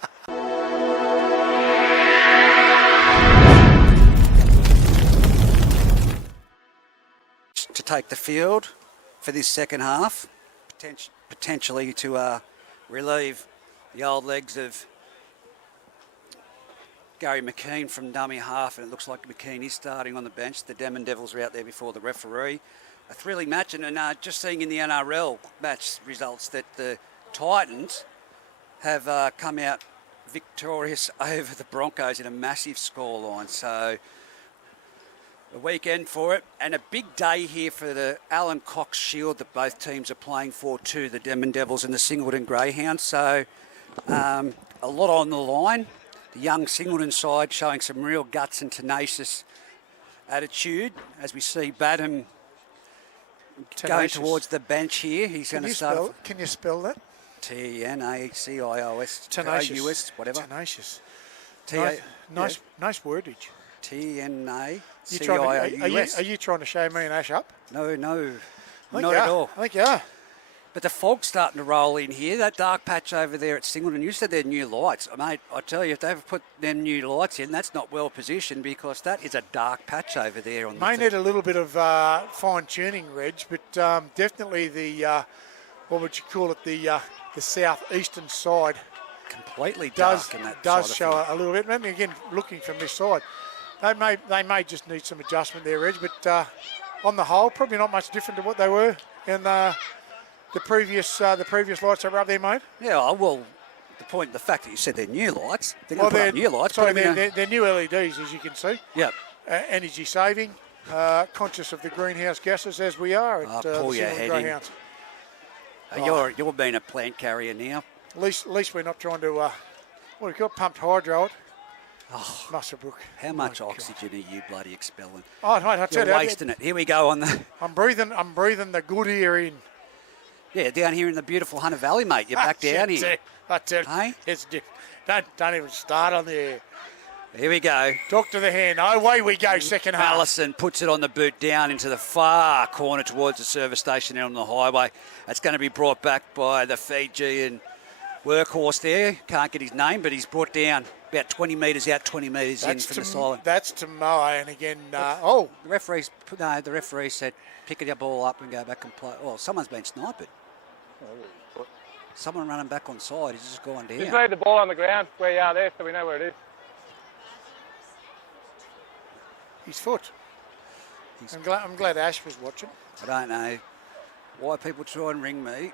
To take the field for this second half, potentially to relieve the old legs of Gary McKean from dummy half, and it looks like McKean is starting on the bench. The Denman Devils are out there before the referee. A thrilling match, and just seeing in the NRL match results that the Titans have come out victorious over the Broncos in a massive scoreline. So a weekend for it, and a big day here for the Alan Cox Shield that both teams are playing for too, the Denman Devils and the Singleton Greyhounds. So a lot on the line. The young Singleton side showing some real guts and tenacious attitude as we see Badham going towards the bench here. He's going to start. Can you spell that? Tenacious. Tenacious. Whatever. Tenacious. Nice wordage. Tenacious. Are you trying to show me an ash up? No, not at all. I think you are. But the fog's starting to roll in here. That dark patch over there at Singleton, you said they're new lights. Mate, I tell you, if they've put them new lights in, that's not well positioned because that is a dark patch over there. May need a little bit of fine-tuning, Reg, but definitely the, what would you call it, the southeastern side. Completely dark in that does side of show a little bit. Maybe again, looking from this side, they may just need some adjustment there, Reg, but on the whole, probably not much different to what they were in the previous lights that were up there, mate. Yeah, well, the fact that you said they're new lights, they're going to put up new lights. Sorry, they're new LEDs, as you can see. Yep. Energy saving, conscious of the greenhouse gases as we are at the Singleton Greyhounds. You're being a plant carrier now. At least we're not trying to, what do you call it, pumped hydro it. Oh, Musselbrook. How much oxygen are you bloody expelling? Oh, mate, I tell you, you're wasting it. Here we go on the. I'm breathing the good air in. Yeah, down here in the beautiful Hunter Valley, mate. You're back down here. I tell you, hey? It's don't even start on the air. Here we go. Talk to the hand. Away we go, second half. Allison puts it on the boot down into the far corner towards the service station out on the highway. That's going to be brought back by the Fijian workhorse there. Can't get his name, but he's brought down about 20 metres out, 20 metres in from the silent. That's Tomoe, and again, The referee said pick your ball up and go back and play. Well, someone's been sniped. Someone running back on side. He's just gone down. Just leave the ball on the ground where you are there so we know where it is. his foot. I'm glad Ash was watching. I don't know why people try and ring me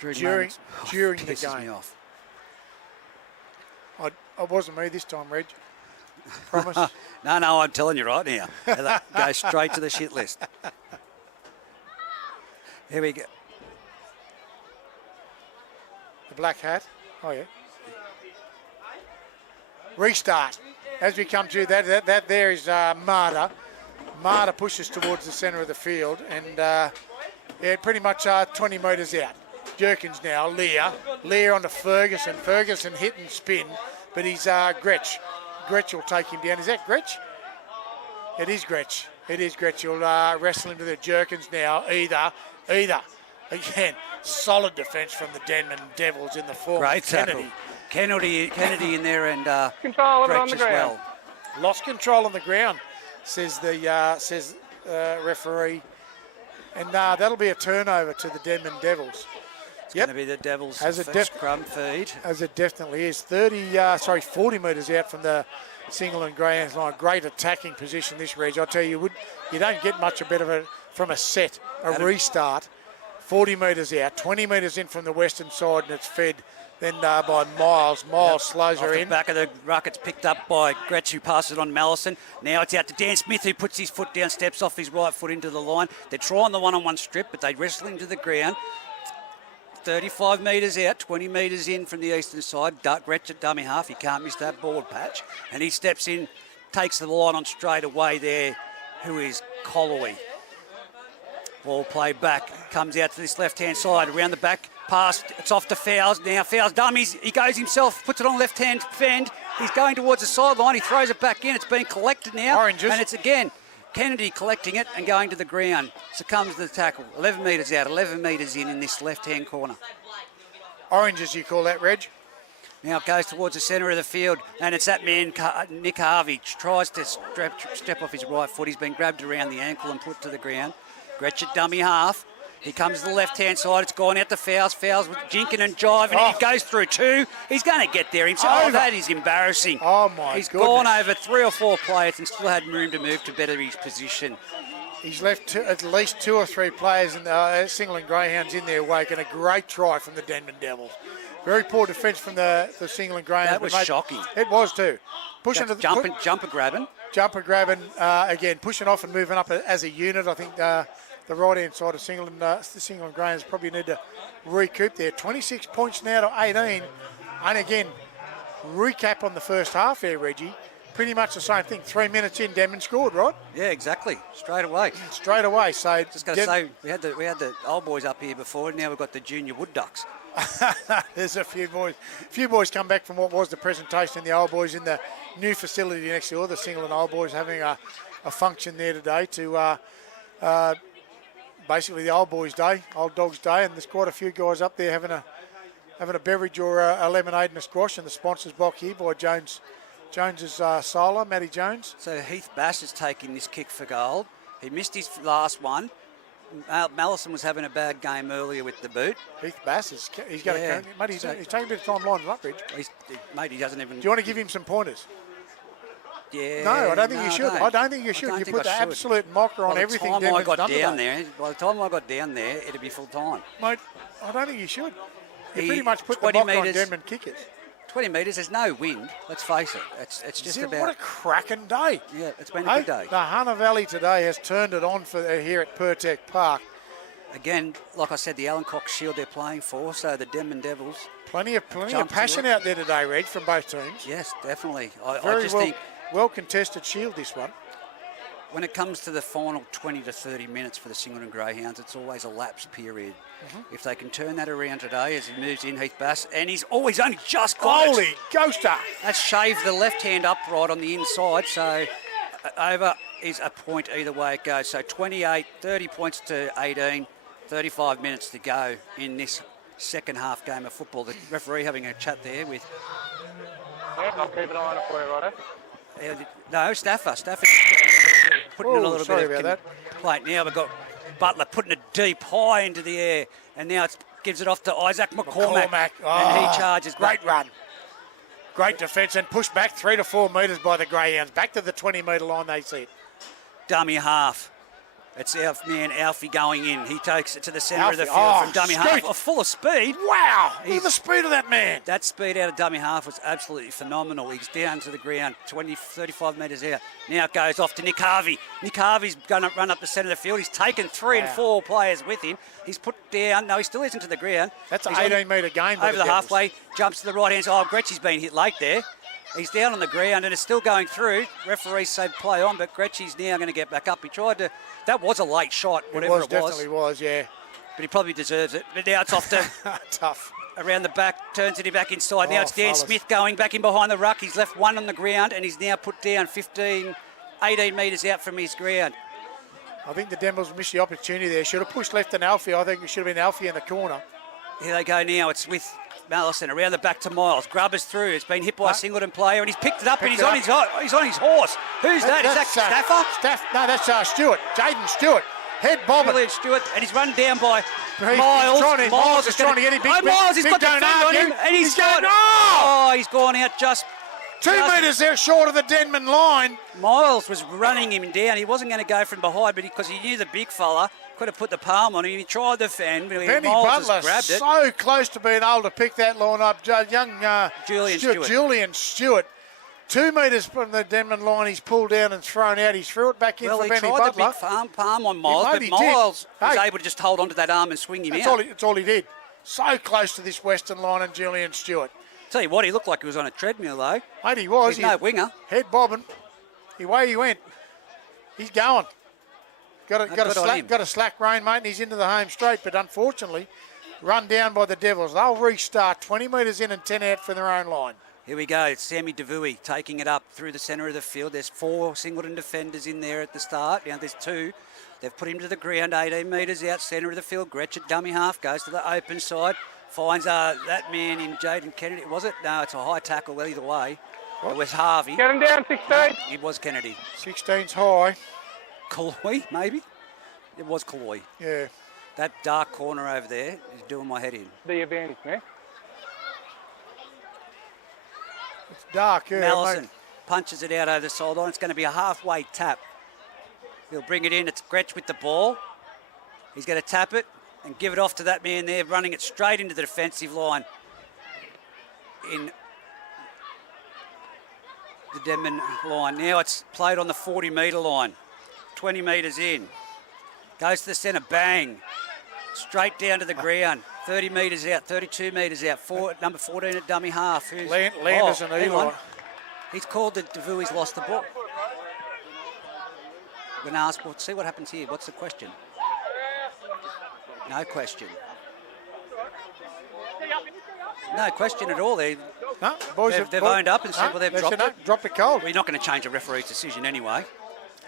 during the pisses me game. off. I wasn't me this time, Reg. Promise. No, I'm telling you right now. Go straight to the shit list. Here we go. The black hat. Oh, yeah. Restart. As we come to that there is Marta. Marta pushes towards the centre of the field and yeah, pretty much 20 metres out. Jerkins now, Lear onto Ferguson. Ferguson hit and spin, but he's Gretsch. Gretsch will take him down. Is that Gretsch? It is Gretsch. It is Gretsch. He'll wrestle into the Jerkins now. Either. Again, solid defence from the Denman Devils in the form. Great tackle. Kennedy in there and control of it on Gretsch the as ground. well. Lost control on the ground, says the referee. And that'll be a turnover to the Denman Devils. It's going to be the Devils' first scrum feed. As it definitely is. 40 metres out from the Singleton Greyhounds line. Great attacking position this, Reg. I tell you, you don't get much a bit of it from a set, restart. 40 metres out, 20 metres in from the western side, and it's fed then by Miles. Miles slows her Off the in. back of the ruck, it's picked up by Gretsch, who passes it on Mallison. Now it's out to Dan Smith, who puts his foot down, steps off his right foot into the line. They're trying the one-on-one strip, but they wrestle him to the ground. 35 metres out, 20 metres in from the eastern side. Gretsch at dummy half. He can't miss that board patch. And he steps in, takes the line on straight away there, who is Colloway. Ball played back, comes out to this left-hand side, around the back, pass, it's off to Fowles. Now Fowles dummies, he goes himself, puts it on left-hand fend. He's going towards the sideline, he throws it back in, it's been collected now. Oranges. And it's again, Kennedy collecting it and going to the ground. Succumbs to the tackle, 11 metres out, 11 metres in this left-hand corner. Oranges, you call that, Reg? Now it goes towards the centre of the field, and it's that man, Nick Harvey, tries to step off his right foot. He's been grabbed around the ankle and put to the ground. Gretsch at dummy half. He comes to the left-hand side. It's gone out to Fowles. Fowles with jinking and jiving. He goes through two. He's going to get there himself. Oh, that is embarrassing. Oh, my He's goodness. gone over 3 or 4 players and still had room to move to better his position. He's left at least 2 or 3 players in the Singleton Greyhounds in their wake, and a great try from the Denman Devils. Very poor defence from the Singleton Greyhounds. That was shocking. It was too. Jumper grabbing. Jumper grabbing, again, pushing off and moving up as a unit. I think the right-hand side of Singleton, the Singleton Greyhounds probably need to recoup there. 26 points now to 18. And again, recap on the first half there, Reggie. Pretty much the same thing. 3 minutes in, Denman scored, right? Yeah, exactly. Straight away. Straight away. So just got to say, we had the old boys up here before, and now we've got the junior wood ducks. There's a few boys come back from what was the presentation, the old boys in the new facility next door. The Singleton old boys having a function there today to basically the old boys' day, old dogs' day, and there's quite a few guys up there having a beverage or a lemonade and a squash. And the sponsors block here by Jones's Solar, Matty Jones. So Heath Bass is taking this kick for gold. He missed his last one. Mallison was having a bad game earlier with the boot. Heath Bass he's going to mate. He's taking a bit of time lining up, Reg. Mate, he doesn't even. Do you want to give him some pointers? Yeah. No, I don't think you should. I don't think you should. You put the absolute mocker on everything. By the time I got down there, it'd be full time. Mate, I don't think you should. You pretty much put the mocker on Denman kickers. 20 metres, there's no wind, let's face it. It's just about... What a cracking day. Yeah, it's been a good day. The Hunter Valley today has turned it on for here at Pertec Park. Again, like I said, the Allen Cox Shield they're playing for, so the Denman Devils... Plenty of passion out there today, Reg, from both teams. Yes, definitely. I just think... Well contested shield, this one. When it comes to the final 20 to 30 minutes for the Singleton Greyhounds, it's always a lapse period. Mm-hmm. If they can turn that around today as he moves in, Heath Bass, and he's only just got Holy ghoster! That's shaved the left hand upright on the inside, so over is a point either way it goes. So 28, 30 points to 18, 35 minutes to go in this second half game of football. The referee having a chat there with... Yeah, I'll keep an eye on it for you, righto. No, Stafford putting in a little bit of that. plate. Now we've got Butler putting it deep, high into the air, and now it gives it off to Isaac McCormack. And he charges back. Great run. Great defence and pushed back 3 to 4 metres by the Greyhounds. Back to the 20-metre line, they see it. Dummy half. It's our man Alfie going in. He takes it to the centre of the field from dummy half. Oh, full of speed. Wow, look at the speed of that man. That speed out of dummy half was absolutely phenomenal. He's down to the ground, 35 metres out. Now it goes off to Nick Harvey. Nick Harvey's going to run up the centre of the field. He's taken 3 and 4 players with him. He's put down. No, he still isn't to the ground. That's an 18-metre game. Over the halfway, jumps to the right hand side. Oh, Gretchy's been hit late there. He's down on the ground and it's still going through. Referees say play on, but Gretchy's now going to get back up. He tried to... That was a late shot, whatever it was. Definitely was, yeah. But he probably deserves it. But now it's off to... Tough. Around the back, turns it back inside. Now it's Dan Smith going back in behind the ruck. He's left one on the ground and he's now put down 18 metres out from his ground. I think the Devils missed the opportunity there. Should have pushed left and Alfie. I think it should have been Alfie in the corner. Here they go now. It's with Mallison around the back to Miles. Grubbers through. It's been hit by a Singleton player and he's picked it up and he's on his horse. Who's that? Is that Stafford? No, that's Stewart. Jaden Stewart. Head bobbing. Brilliant Stewart, and he's run down by Miles. Miles is trying to get him. Miles, he's got the defender on him, and he's gone. Oh, he's gone out just 2 metres there short of the Denman line. Miles was running him down. He wasn't going to go from behind, but because he knew the big fella could have put the palm on him. He tried to fend, but Benny Miles Butler just grabbed it. So close to being able to pick that line up. Young Julian Stewart. 2 metres from the Denman line, he's pulled down and thrown out. He's threw it back in for Benny Butler. He tried the big palm on Miles, but Miles was able to just hold on to that arm and swing him out. That's all he did. So close to this western line and Julian Stewart. Tell you what, he looked like he was on a treadmill, though. Mate, he was. He's no winger. Head bobbing. Away he went. He's going. Got a slack rein, mate, and he's into the home straight, but unfortunately, run down by the Devils. They'll restart 20 metres in and 10 out for their own line. Here we go. It's Sammy DeVuey taking it up through the centre of the field. There's 4 Singleton defenders in there at the start. Now there's 2. They've put him to the ground, 18 metres out, centre of the field. Gretchen, dummy half, goes to the open side. Finds that man in Jaden Kennedy. Was it? No, it's a high tackle either way. What? It was Harvey. Get him down, 16. It was Kennedy. 16's high. Kaloi, maybe? It was Kaloi. Yeah. That dark corner over there is doing my head in. The advantage, man. It's dark, yeah. Mallison punches it out over the sideline. It's going to be a halfway tap. He'll bring it in. It's Gretsch with the ball. He's going to tap it and give it off to that man there, running it straight into the defensive line in the Denman line. Now it's played on the 40-metre line. 20 metres in. Goes to the centre, bang. Straight down to the ground. 30 metres out, 32 metres out. Number 14 at dummy half. Landers and Eli. He's called that DeVuey's lost the ball. We're going to ask, see what happens here. What's the question? No question. No question at all. They've owned up and said, well, they've dropped it. Dropped it cold. Well, you're not going to change a referee's decision anyway.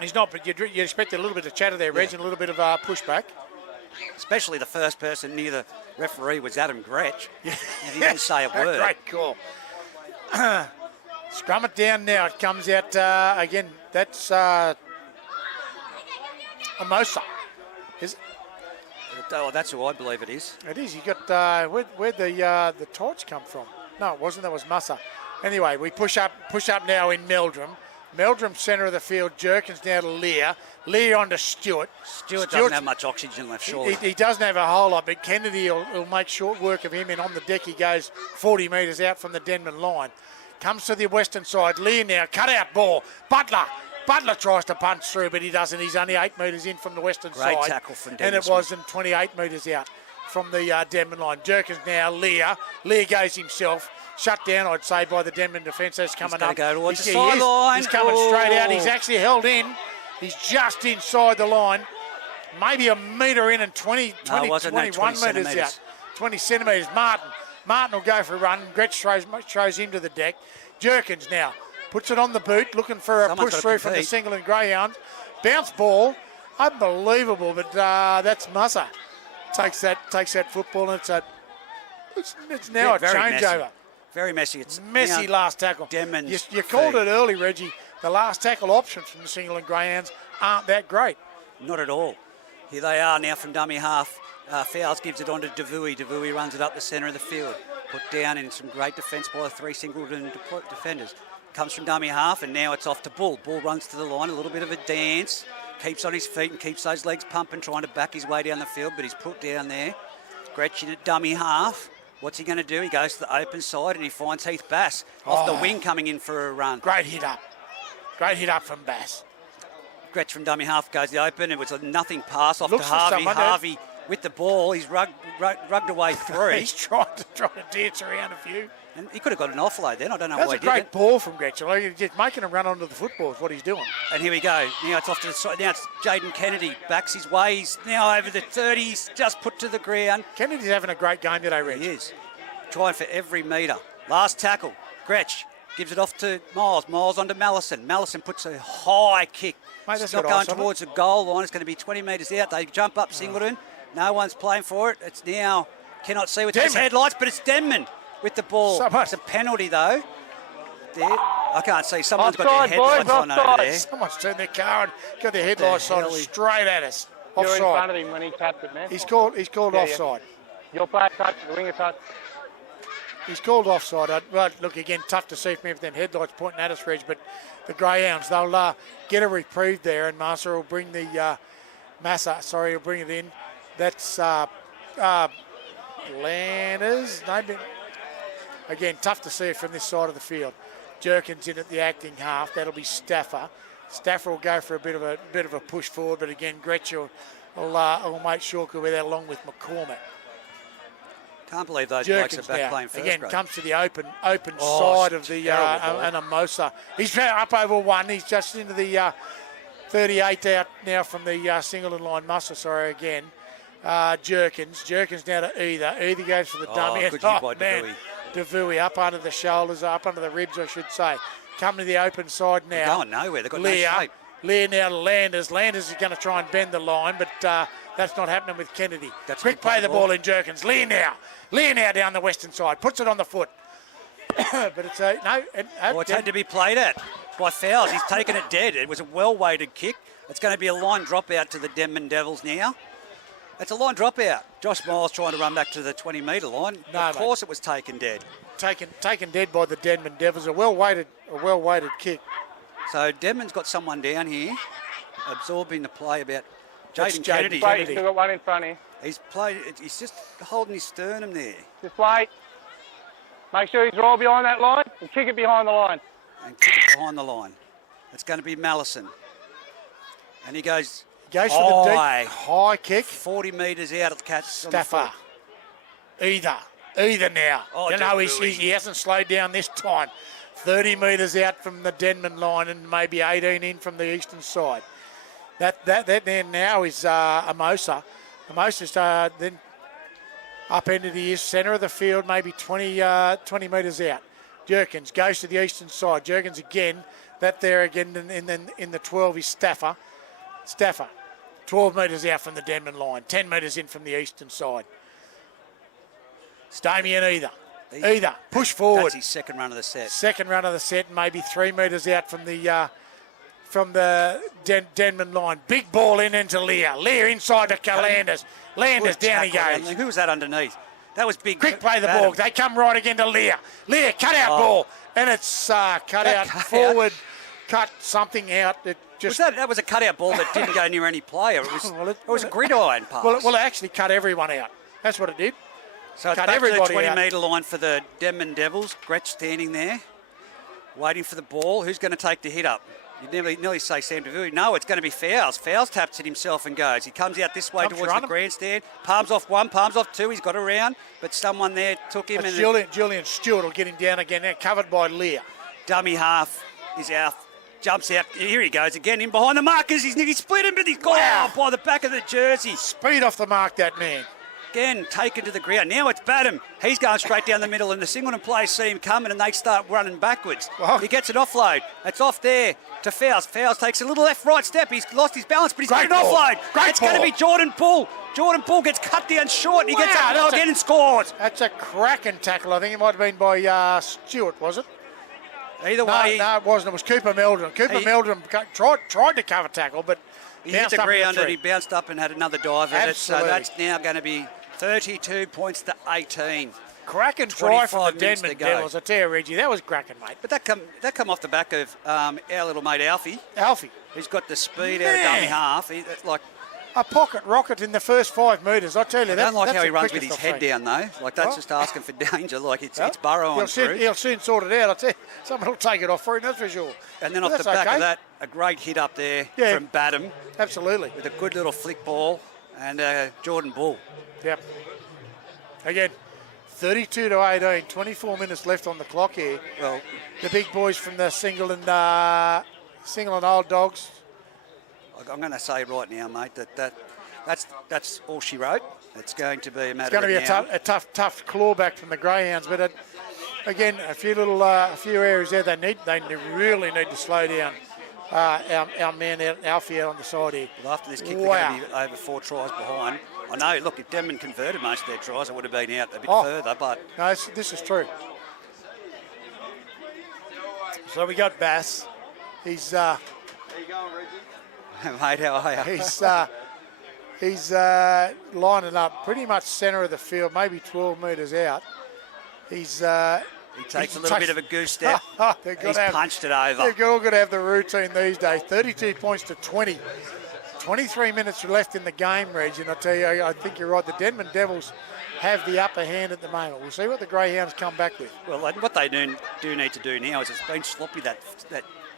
He's not, but you expected a little bit of chatter there, Reg, and a little bit of pushback. Especially the first person near the referee was Adam Gretsch. Yeah. And he didn't say a word. Great call. Scrum it down now. It comes out again. That's Amosa. Is it? Oh, that's who I believe it is. It is. You got where'd the torch come from? No, it wasn't. That was Mussa. Anyway, we push up now in Meldrum. Meldrum centre of the field. Jerkins now to Lear. Lear on to Stewart. Stewart doesn't have much oxygen left, surely. He doesn't have a whole lot, but Kennedy will make short work of him, and on the deck he goes 40 metres out from the Denman line. Comes to the western side. Lear now, cut out ball. Butler tries to punch through, but he doesn't. He's only 8 metres in from the western side. Great tackle from Denman. And it was in 28 metres out from the Denman line. Jerkins now, Lear. Lear goes himself. Shut down, I'd say, by the Denman defence. That's coming up. Go towards the sideline. He's coming straight out. He's actually held in. He's just inside the line. Maybe a metre in and 21 metres out. 20 centimetres. Martin will go for a run. Gretsch throws him to the deck. Jerkins now puts it on the boot, looking for a push through from the Singleton Greyhounds. Bounce ball. Unbelievable, but that's Mussa. Takes that football, and it's a It's now a very changeover. messy. Very messy. It's Messy now last tackle. Denman's You called feed. it early, Reggie. The last tackle options from the Singleton Greyhounds aren't that great. Not at all. Here they are now from dummy half. Fowles gives it on to Devui. Devui runs it up the centre of the field. Put down in some great defence by the 3 Singleton defenders. Comes from dummy half, and now it's off to Bull. Bull runs to the line, a little bit of a dance. Keeps on his feet and keeps those legs pumping, trying to back his way down the field, but he's put down there. Gretchen at dummy half. What's he going to do? He goes to the open side and he finds Heath Bass off the wing coming in for a run. Great hit up. Great hit up from Bass. Gretch from dummy half goes the open. It was a nothing pass off Looks to for Harvey. someone, Harvey with the ball. He's rugged away through. He's trying to dance around a few. And he could have got an offload then. I don't know That's why a he did great it. ball from Gretchen. Like, he's just making him run onto the football is what he's doing. And here we go. Now it's off to the side. Now it's Jaden Kennedy. Backs his way. He's now over the 30s. Just put to the ground. Kennedy's having a great game today, Reg. He is. Trying for every metre. Last tackle. Gretch gives it off to Miles. Miles onto Mallison. Mallison puts a high kick. Mate, it's that's not got going ice on it. towards the goal line. It's going to be 20 metres out. They jump up Singleton. No one's playing for it. It's now, cannot see with those Denman. headlights, but it's Denman with the ball. Someone- It's a penalty though. There. I can't see. Someone's got Offside, their headlights boys, on over offside. there. Someone's turned their car and got their headlights on hell is- straight at us. You're in front Offside. of him when he tapped it, man. He's called Yeah. offside. Your player touched, the winger touched. He's called offside. Right, look, again, tough to see from them headlights pointing at us, Reg, but the Greyhounds, they'll get a reprieve there, and Massa will bring the he'll bring it in. That's Landers. Again, tough to see it from this side of the field. Jerkins in at the acting half. That'll be Stafford. Stafford will go for a bit of a push forward, but again, Gretchen will make sure with that along with McCormick. Can't believe those blokes are Jerkins back now, playing first again, grade. comes to the open Oh, side of the terrible ball. Anamosa. He's up over one. He's just into the 38 out now from the Singleton line. Mussa, sorry, again. Jerkins now to Either. Either goes for the dummy. Good hit by man, Devui up under the shoulders, up under the ribs, I should say. Coming to the open side now. They're going nowhere. They've got Lear. no shape. Lear now to Landers. Landers is going to try and bend the line, but that's not happening with Kennedy. That's Quick good play play the ball in Jerkins. Lear now down the western side. Puts it on the foot. But it's no. It's had to be played at by Fowles. He's taken it dead. It was a well-weighted kick. It's going to be a line drop out to the Denman Devils now. It's a line drop out. Josh Miles trying to run back to the 20-metre line. No, of course it was taken dead. Taken dead by the Denman Devils. A well-weighted kick. So Denman's got someone down here absorbing the play about That's Jaden Jaden Kennedy. Wait, he's still got one in front here. He's just holding his sternum there Just wait. Make sure he's roll behind that line and kick it behind the line. and kick it behind the line. It's going to be Mallison. And he goes Goes for the high. deep high kick. 40 metres out of the catch. Stafford. Either now. Oh, you know, Devui. he hasn't slowed down this time. 30 metres out from the Denman line and maybe 18 in from the eastern side. That there now is Amosa. Amosa's then upended. He is centre of the field, maybe 20 metres out. Jerkins goes to the eastern side. Jerkins again. That there again in the 12 is Stafford. 12 metres out from the Denman line. 10 metres in from the eastern side. Damien Either. Push forward. That's his second run of the set. Second run of the set, maybe 3 metres out from the Denman line. Big ball into Lear. Lear inside to Landers. Landers Good down he tackle. goes. Who was that underneath? That was big. Quick play the Batten. ball. They come right again to Lear. Lear, cut out ball. And it's cut out cut forward. Cut something out. It just That was a cutout ball that didn't go near any player. It was a gridiron pass. well, it actually cut everyone out. That's what it did. so it's cut back to the everybody out. 20-metre line for the Denman Devils. Gretsch standing there, waiting for the ball. Who's going to take the hit up? You nearly say Sam Devui. No, it's going to be Fowles. Fowles taps it himself and goes. He comes out this way Comes towards the running. grandstand. Palms off one, palms off two. He's got around, but someone there took him. It's And Julian Stewart will get him down again. Now covered by Lear. dummy half is out. Jumps out. Here he goes again in behind the markers. He's nearly split him, but he's gone Wow. out by the back of the jersey. Speed off the mark, that man. Again, taken to the ground. Now it's Badham. He's going straight down the middle, and the Singleton players see him coming, and they start running backwards. Wow. He gets an offload. It's off there to Fowles. Fowles takes a little left-right step. He's lost his balance, but he's got an offload. It's going to be Jordan Bull. Jordan Bull gets cut down short, and he gets up and again and scores. That's a cracking tackle. I think it might have been by Stewart, was it? Either way. No, it wasn't. It was Cooper Meldrum. Meldrum tried to cover tackle, but he hit the ground and he bounced up and had another dive at it. So that's now going to be 32 points to 18. Cracking try from the Denman Devils. I tell you, Reggie, that was cracking, mate. But that come off the back of our little mate Alfie. He's got the speed out of dummy half. It's like a pocket rocket in the first 5 metres. I tell you, I don't like how he runs with his head down though. Like that's just asking for danger. Like it's burrowing through. He'll soon sort it out. I tell you, someone will take it off for him. That's for sure. And then off the back of that, a great hit up there from Badham. Absolutely. With a good little flick ball and Jordan Bull. Yep. Again, 32 to 18. 24 minutes left on the clock here. Well, the big boys from the Singleton Old Dogs. I'm going to say right now, mate, that's all she wrote. It's going to be a matter of now. It's going to be a tough clawback from the Greyhounds, but again, a few areas there they really need to slow down our man Alfie out on the side here. Well, after this kick, they're going to be over 4 tries behind. I know. Look, if Denman converted most of their tries, it would have been out a bit further. But no, this is true. So we got Bass. He's. How you going, Reggie? Mate, how are you? He's lining up pretty much centre of the field, maybe 12 metres out. He takes a little bit of a goose step. He's punched it over. They're all going to have the routine these days. 32 points to 20. 23 minutes left in the game, Reg, and I tell you, I think you're right. The Denman Devils have the upper hand at the moment. We'll see what the Greyhounds come back with. Well, what they do need to do now is it's been sloppy, that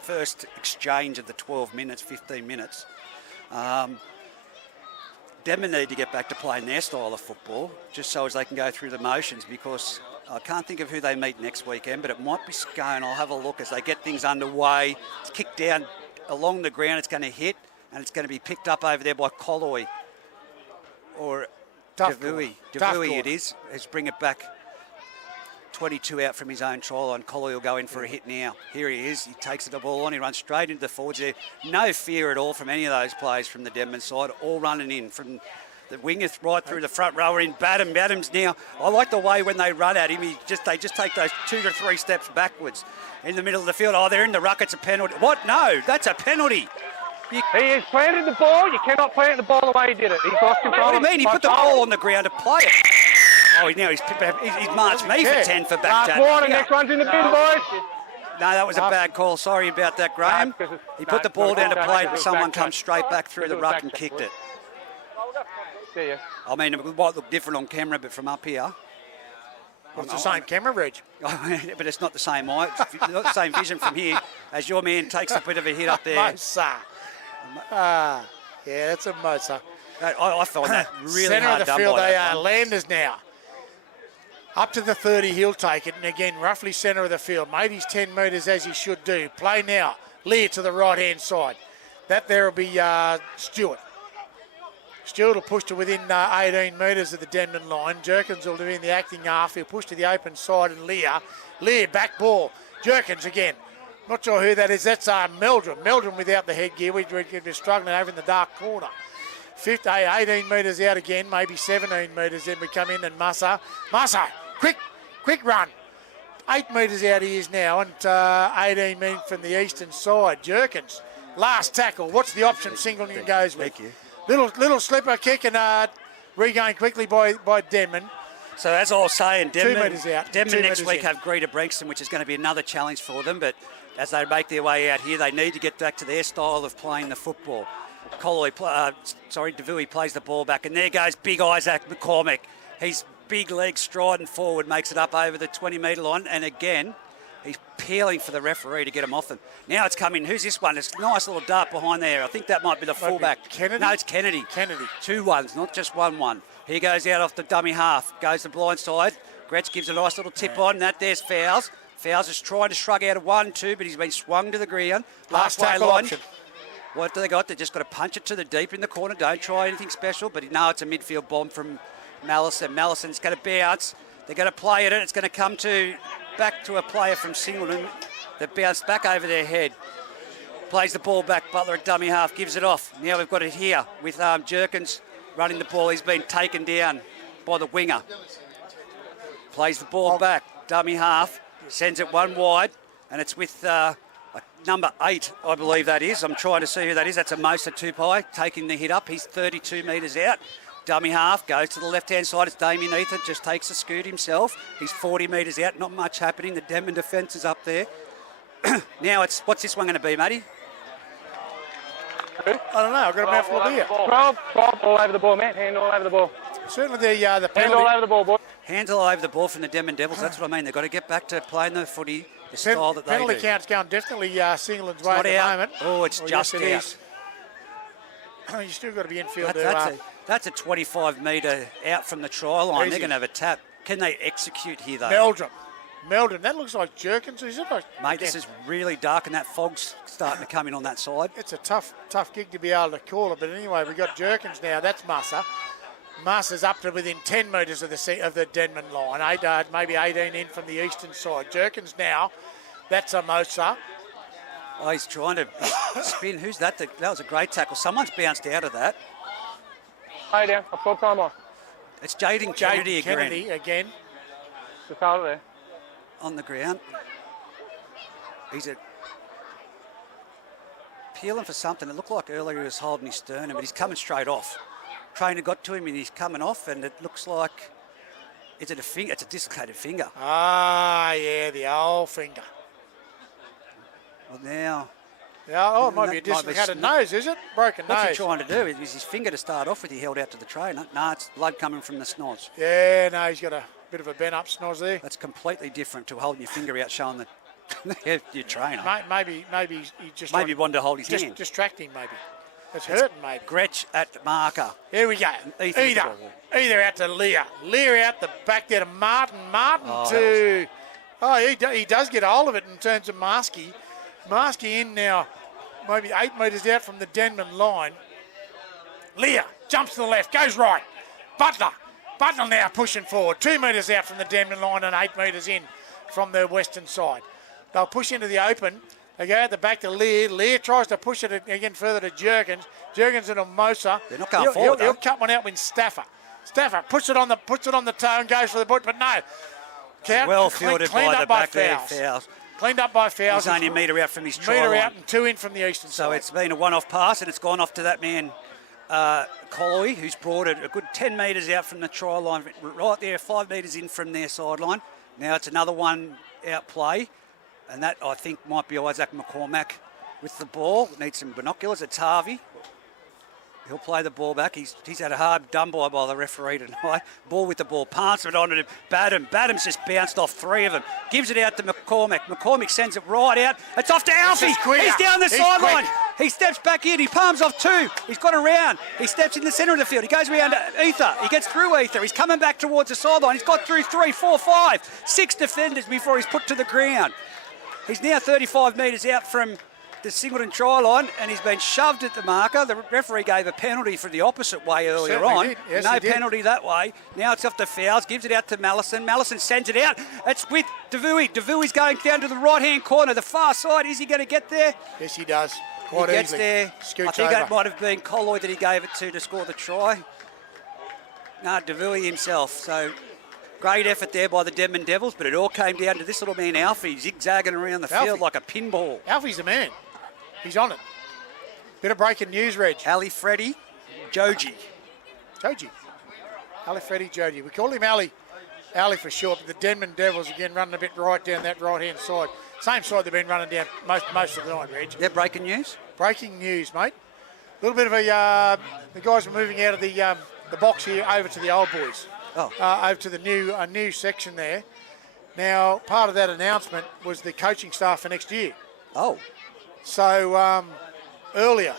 first exchange of the 12 minutes, 15 minutes. Denman need to get back to playing their style of football, just so as they can go through the motions, because I can't think of who they meet next weekend, but it might be Scone. I'll have a look as they get things underway. It's kicked down along the ground. It's going to hit, and it's going to be picked up over there by Colloy or Devui. Devui it is. Let's bring it back. 22 out from his own try line. Colloy will go in for a hit now. Here he is. He takes the ball on. He runs straight into the forwards there. No fear at all from any of those players from the Denman side. All running in from the wingers right through the front rower in Badham. Badham's now, I like the way when they run at him, they just take those 2 to 3 steps backwards in the middle of the field. Oh, they're in the ruck. It's a penalty. What? No, that's a penalty. He has planted the ball. You cannot plant the ball the way he did it. He's lost control. What do you mean? He put the ball on the ground to play it. Oh, he's marched me for 10 for back chat. Last one, next one's in the bin, boys. No, that was a bad call. Sorry about that, Graham. He put the ball down to play it, but someone come straight back through the ruck and kicked it. See ya. I mean, it might look different on camera, but from up here. Well, it's the same camera, Reg. But it's not the same eye. It's not the same vision from here as your man takes a bit of a hit up there. Mosa. Yeah, that's a Mosa. I find that really Centre hard of the done field, by they that are one. Landers now. Up to the 30, he'll take it. And again, roughly centre of the field. Made his 10 metres as he should do. Play now. Lear to the right-hand side. That there will be Stewart. Stewart will push to within 18 metres of the Denman line. Jerkins will do in the acting half. He'll push to the open side and Lear, back ball. Jerkins again. Not sure who that is. That's Meldrum. Meldrum without the headgear. We're struggling over in the dark corner. 18 metres out again, maybe 17 metres. Then we come in and Massa, quick run. 8 metres out he is now, and 18 metres from the eastern side. Jerkins, last tackle. What's the option Singleton goes with? Thank you. Little slipper kick and regained quickly by Denman. So as I was saying, 2 metres out. Denman next week have Greta Brixton, which is going to be another challenge for them. But as they make their way out here, they need to get back to their style of playing the football. Devui plays the ball back, and there goes big Isaac McCormick. He's big legs striding forward, makes it up over the 20-metre line, and again, he's peeling for the referee to get him off him. Now it's coming. Who's this one? It's a nice little dart behind there. I think that might be the fullback. Kennedy? No, it's Kennedy. 2 ones, not just 1-1. He goes out off the dummy half, goes the blind side. Gretsch gives a nice little tip on. There's Fowles. Fowles is trying to shrug out of 1-2, but he's been swung to the ground. Last Halfway tackle line. option. What do they got? They just got to punch it to the deep in the corner. Don't try anything special, but no, it's a midfield bomb from Mallison. Mallison's going to bounce. They're going to play it, and it's going to come back to a player from Singleton that bounced back over their head. Plays the ball back. Butler at dummy half, gives it off. Now we've got it here with Jerkins running the ball. He's been taken down by the winger. Plays the ball back. Dummy half. Sends it one wide, and it's with number 8, I believe that is. I'm trying to see who that is. That's a Mosa Tupai taking the hit up. He's 32 metres out. Dummy half goes to the left-hand side. It's Damien Ether, just takes a scoot himself. He's 40 metres out. Not much happening. The Denman defence is up there. Now what's this one going to be, Matty? I don't know. I've got a mouthful of beer. 12 all over the ball, Matt. Hand all over the ball. Certainly the penalty. Hand all over the ball, boy. Hands all over the ball from the Denman Devils. That's what I mean. They've got to get back to playing the footy, the style that they do. Penalty count's going definitely Singleton's way at the moment. Oh, it's just out. Yes, you still got to be infield. That's a 25 metre out from the try line. Easy. They're going to have a tap. Can they execute here, though? Meldrum. That looks like Jerkins, is it? Mate, this is really dark, and that fog's starting to come in on that side. It's a tough gig to be able to call it. But anyway, we've got Jerkins now. That's Massa. Massa's up to within 10 metres of the Denman line. Maybe 18 in from the eastern side. Jerkins now. That's a Mosa. Oh, he's trying to spin. Who's that? That was a great tackle. Someone's bounced out of that. Lay down. I've got time on. It's Jaden Kennedy again. Just hold it there. On the ground. He's peeling for something. It looked like earlier he was holding his sternum, but he's coming straight off. Trainer got to him and he's coming off, and it looks like, is it a finger? It's a dislocated finger. Ah, yeah, the old finger. Well, now... Yeah, it might be a dislocated nose, is it? Broken nose. What's he trying to do? Is his finger to start off with, he held out to the trainer. No, it's blood coming from the snoz. Yeah, no, he's got a bit of a bent up snoz there. That's completely different to holding your finger out showing your trainer. Maybe he just... Maybe wanted to hold his hand. Distracting, maybe. It's hurting, maybe. Gretsch at marker. Here we go. Either out to Lear. Lear out the back there to Martin. He does get a hold of it in terms of Maskey. Maskey in now, maybe 8 metres out from the Denman line. Lear jumps to the left, goes right. Butler now pushing forward. 2 metres out from the Denman line and 8 metres in from the western side. They'll push into the open. They go out the back to Lear. Lear tries to push it again further to Jerkins. Jerkins and Mosa. They're not going forward, He'll cut one out with Stafford. Stafford puts it on the toe and goes for the boot, but no. Well fielded by the back there. Fouls. Cleaned up by fouls. He's only a metre out from his try line. Metre out and 2 in from the eastern side. So it's been a one-off pass, and it's gone off to that man, Colley, who's brought it a good 10 metres out from the try line, right there, 5 metres in from their sideline. Now it's another one-out play. And that, I think, might be Isaac McCormack with the ball. Needs some binoculars. It's Harvey. He'll play the ball back. He's had a hard done by the referee tonight. Ball with the ball. Palms it on to Badham. Badham's just bounced off 3 of them. Gives it out to McCormack. McCormack sends it right out. It's off to Alfie. He's down the sideline. He steps back in. He palms off 2. He's got around. He steps in the centre of the field. He goes around to Ether. He gets through Ether. He's coming back towards the sideline. He's got through 3, 4, 5, 6 defenders before he's put to the ground. He's now 35 metres out from the Singleton try line, and he's been shoved at the marker. The referee gave a penalty for the opposite way earlier on. Yes, no penalty that way. Now it's off to Fowles. Gives it out to Mallison. Mallison sends it out. It's with Devouis. Devouis going down to the right-hand corner, the far side. Is he going to get there? Yes, he does. He gets there. I think that might have been Colloy that he gave it to score the try. No, Devouis himself. So... great effort there by the Denman Devils, but it all came down to this little man, Alfie, zigzagging around the field like a pinball. Alfie's the man. He's on it. Bit of breaking news, Reg. Ali Freddy, Joji. Ali Freddy, Joji. We call him Ali for short, but the Denman Devils, again, running a bit right down that right-hand side. Same side they've been running down most of the night, Reg. Yeah, breaking news? Breaking news, mate. A little bit of a... the guys are moving out of the box here over to the old boys. Over to the new section there. Now, part of that announcement was the coaching staff for next year. Oh. So, earlier,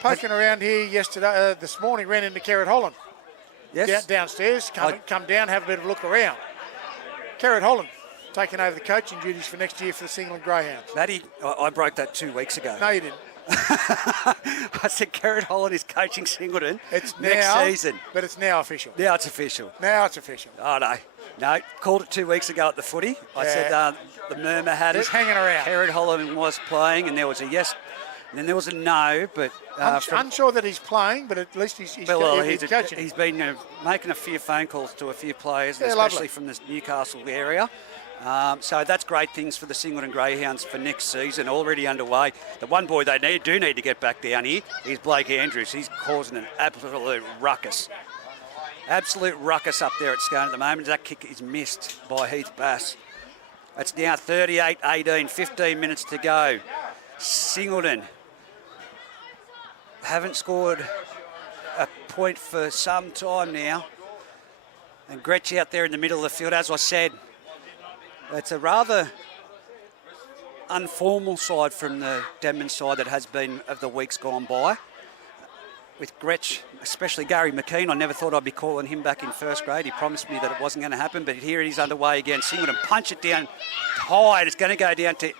poking around here yesterday, this morning, ran into Kerrod Holland. Yes. Downstairs, come down, have a bit of a look around. Kerrod Holland taking over the coaching duties for next year for the Singleton Greyhounds. Matty, I broke that 2 weeks ago. No, you didn't. I said Gerard Holland is coaching Singleton It's next now, season. but it's now official. Now it's official. Now it's official. Oh, no. No, called it 2 weeks ago at the footy. I said the murmur had He's it. hanging around. Gerard Holland was playing, and there was a yes, and then there was a no, but... Unsure that he's playing, but at least he's coaching. He's been making a few phone calls to a few players, Yeah, especially lovely. from the Newcastle area. So that's great things for the Singleton Greyhounds for next season, already underway. The one boy they do need to get back down here is Blake Andrews. He's causing an absolute ruckus. Absolute ruckus up there at Scone at the moment. That kick is missed by Heath Bass. It's now 38-18, 15 minutes to go. Singleton haven't scored a point for some time now. And Gretsch out there in the middle of the field, as I said, it's a rather informal side from the Denman side that has been of the weeks gone by. With Gretsch, especially Gary McKean, I never thought I'd be calling him back in first grade. He promised me that it wasn't going to happen, but here it is underway again. Singleton punch it down high, and it's going to go down to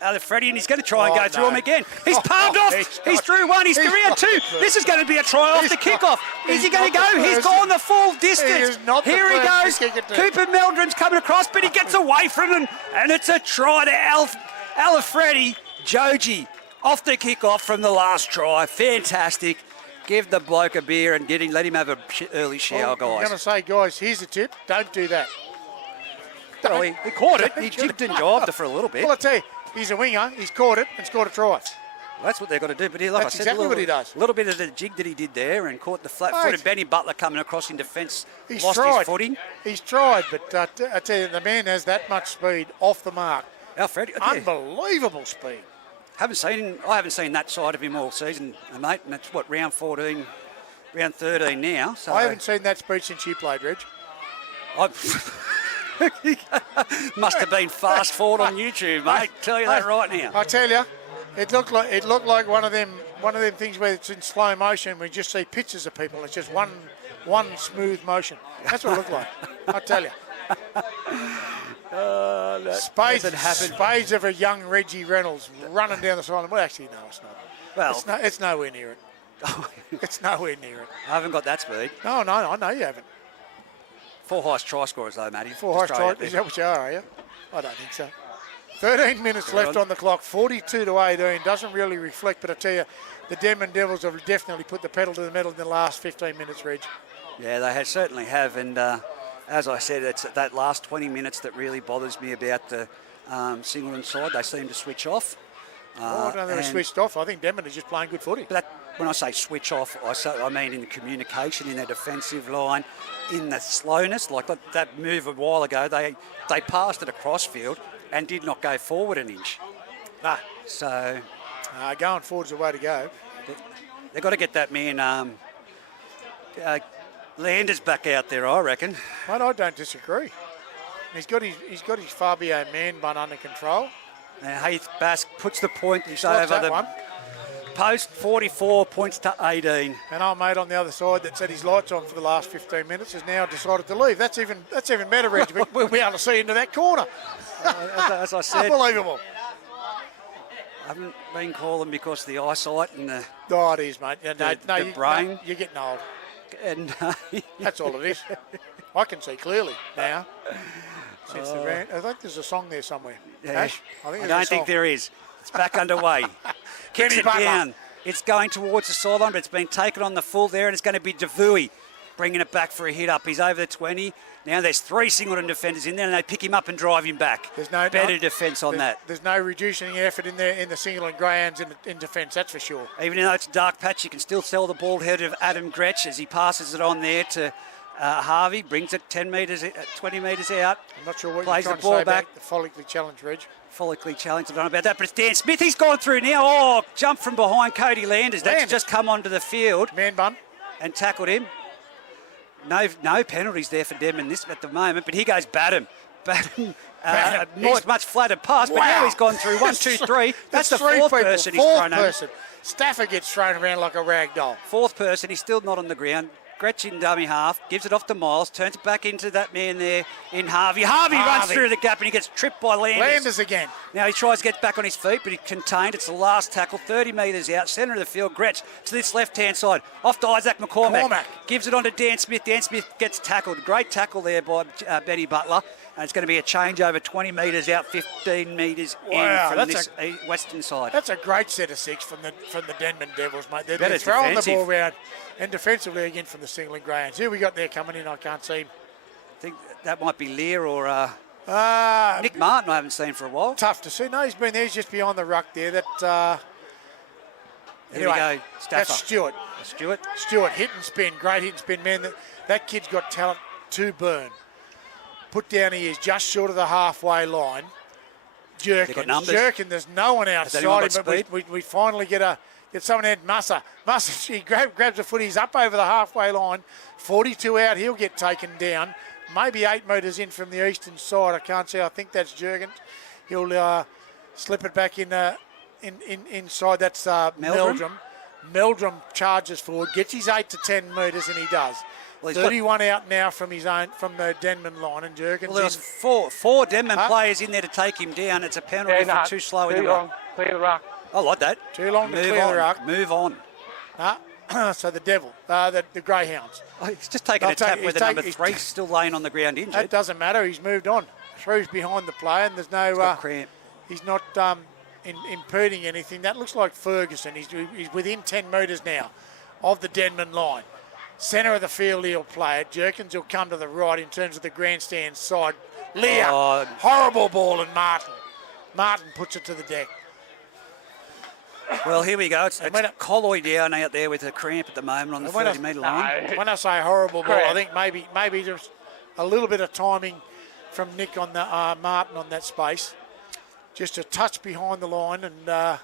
Alfredi, and he's going to try and go through him again. He's palmed off. He's through one. He's around two. This is going to be a try off the kickoff. Is he going to go? He's gone the full distance. Here he goes. Cooper Meldrum's coming across, but he gets away from him, and it's a try to Alfredi. Joji off the kickoff from the last try. Fantastic. Give the bloke a beer and let him have an early shower, guys. I'm going to say, guys, here's a tip. Don't do that. Well, he caught it. He jigged and jived it for a little bit. Well, I tell you, he's a winger. He's caught it and scored a try. That's what they've got to do. But like That's I said, exactly what he does. A little bit of the jig that he did there and caught the flat-footed Benny Butler coming across in defence. He's lost tried. his footing. He's tried, but I tell you, the man has that much speed off the mark. Alfred, Unbelievable speed. I haven't seen that side of him all season, mate. And it's what, round 14, round 13 now. So I haven't seen that speed since you played, Reg. Must have been fast forward on YouTube, mate. Tell you that right now. I tell you, it looked like one of them things where it's in slow motion. We just see pictures of people. It's just one smooth motion. That's what it looked like. I tell you. Spades of a young Reggie Reynolds running down the side. Well, actually, no, it's not. Well, it's nowhere near it. It's nowhere near it. I haven't got that speed. No, I know you haven't. 4 highest try scorers, though, Matty. 4 highest try. Is that what you are you? I don't think so. 13 minutes left on the clock, 42-18. Doesn't really reflect, but I tell you, the Denman Devils have definitely put the pedal to the metal in the last 15 minutes, Reg. Yeah, they certainly have. And as I said, it's that last 20 minutes that really bothers me about the Singleton side. They seem to switch off. I don't think they switched off. I think Denman is just playing good footy. But when I say switch off, I mean in the communication, in their defensive line, in the slowness. Like that move a while ago, they passed it across field and did not go forward an inch. No. So going forward's the way to go. They've got to get that man Landers back out there, I reckon. Mate, I don't disagree. He's got his Fabio man bun under control. Now Heath Bass puts the point He over slots that the one. post, 44 points to 18. And our mate on the other side that set his lights on for the last 15 minutes has now decided to leave. That's even better, Reg. We'll be able to see into that corner. As I said, Unbelievable. I haven't been calling because of the eyesight and the Oh, it is, mate. The brain. No, you're getting old. and That's all it is. I can see clearly now. Since the round, I think there's a song there somewhere. Yeah. Ash? I don't think there is. It's back underway. Kicks Benny it Butler. down. It's going towards the sideline, but it's been taken on the full there, and it's going to be Devui bringing it back for a hit up. He's over the 20. Now there's 3 Singleton defenders in there, and they pick him up and drive him back. There's no better defence on that. There's no reducing effort in there in the Singleton Greyhounds in defence. That's for sure. Even though it's a dark patch, you can still tell the bald head of Adam Gretsch as he passes it on there to Harvey. Brings it 10 metres, 20 metres out. I'm not sure what plays you're the trying ball to say back. about the follically challenged, Reg. Follically challenged. I don't know about that, but it's Dan Smith. He's gone through now. Oh, jump from behind Cody Landers. That's just come onto the field Man bun. and tackled him. No penalties there for Denman at the moment, but he goes Batum. Much flatter pass, but now he's gone through 1, 2, 3. That's the 4th person he's thrown over. Stafford gets thrown around like a rag doll. 4th person, he's still not on the ground. Gretchen dummy half, gives it off to Miles, turns it back into that man there in Harvey. Harvey runs through the gap and he gets tripped by Landers. Landers again. Now he tries to get back on his feet, but he's contained. It's the last tackle, 30 metres out, centre of the field. Gretch to this left-hand side, off to Isaac McCormack. Gives it on to Dan Smith. Dan Smith gets tackled. Great tackle there by Benny Butler. And it's going to be a change over 20 metres out, 15 metres in from this western side. That's a great set of six from the Denman Devils, mate. They're Better throwing defensive. the ball around, and defensively again from the Singleton Greyhounds. Who we got there coming in? I can't see him. I think that might be Lear or Nick Martin I haven't seen for a while. Tough to see. No, he's been there. He's just behind the ruck there. Here Anyway, we go, Stafford. that's Stewart. Stewart, hit and spin. Great hit and spin, man. That kid's got talent to burn. Put down he is just short of the halfway line. Jerkin, there's no one outside him, but we finally get someone in. Musser, he grabs the foot, he's up over the halfway line. 42 out, he'll get taken down. Maybe 8 metres in from the eastern side. I can't see, I think that's Jerkin. He'll slip it back inside. That's Meldrum. Meldrum charges forward, gets his 8 to 10 metres, and he does. Well, 31 out now from the Denman line, and Jerkins. Well, there was four Denman players in there to take him down. It's a penalty for too slow in the ruck. Clear the ruck. I like that. Too long to clear the ruck. Move on. So the the Greyhounds. Oh, he's just taking a tap with the number 3 still laying on the ground injured. That doesn't matter. He's moved on. Through's behind the play, and there's no cramp. He's not impeding anything. That looks like Ferguson. He's within 10 metres now of the Denman line. Centre of the field he'll play it. Jerkins will come to the right in terms of the grandstand side. Lear, horrible ball, and Martin puts it to the deck. Well, here we go. It's Colloy down out there with a cramp at the moment on the 30-metre line. When I say horrible ball, I think maybe just a little bit of timing from Nick on the Martin on that space. Just a touch behind the line and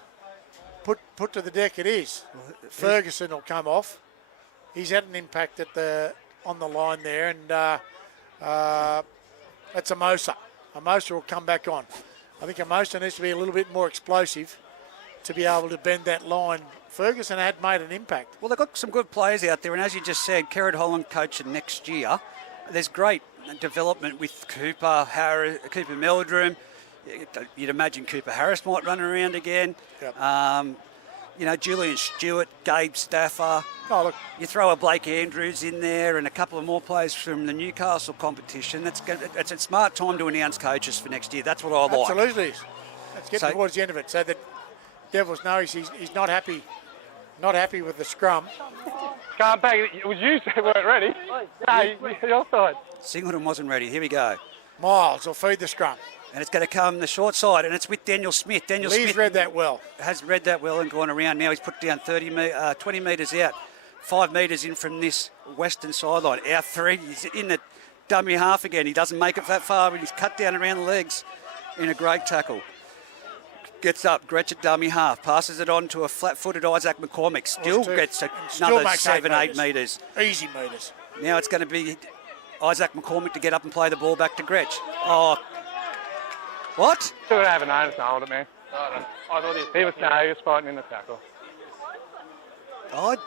put to the deck it is. Ferguson will come off. He's had an impact on the line there, and that's Amosa. Amosa will come back on. I think Amosa needs to be a little bit more explosive to be able to bend that line. Ferguson had made an impact. Well, they've got some good players out there, and as you just said, Kerrod Holland coaching next year. There's great development with Cooper Meldrum. You'd imagine Cooper Harris might run around again. Yep. Julian Stewart, Gabe Stafford. Oh, look. You throw a Blake Andrews in there and a couple of more players from the Newcastle competition. It's a smart time to announce coaches for next year. That's what I like. Absolutely. Let's get towards the end of it so that Devils know he's not happy with the scrum. Can't back it. It was you who weren't ready. No, your side. Singleton wasn't ready. Here we go. Miles will feed the scrum. And it's going to come the short side, and it's with Daniel Smith. Lee's read that well. Has read that well and gone around. Now he's put down 20 metres out, 5 metres in from this western sideline. Our 3, he's in the dummy half again. He doesn't make it that far, but he's cut down around the legs in a great tackle. Gets up, Gretchen dummy half, passes it on to a flat-footed Isaac McCormack. Still gets another 7-8 metres. Easy metres. Now it's going to be Isaac McCormack to get up and play the ball back to Gretch. Oh. What? Should have known to hold it, man. I thought he was fighting in the tackle. I'm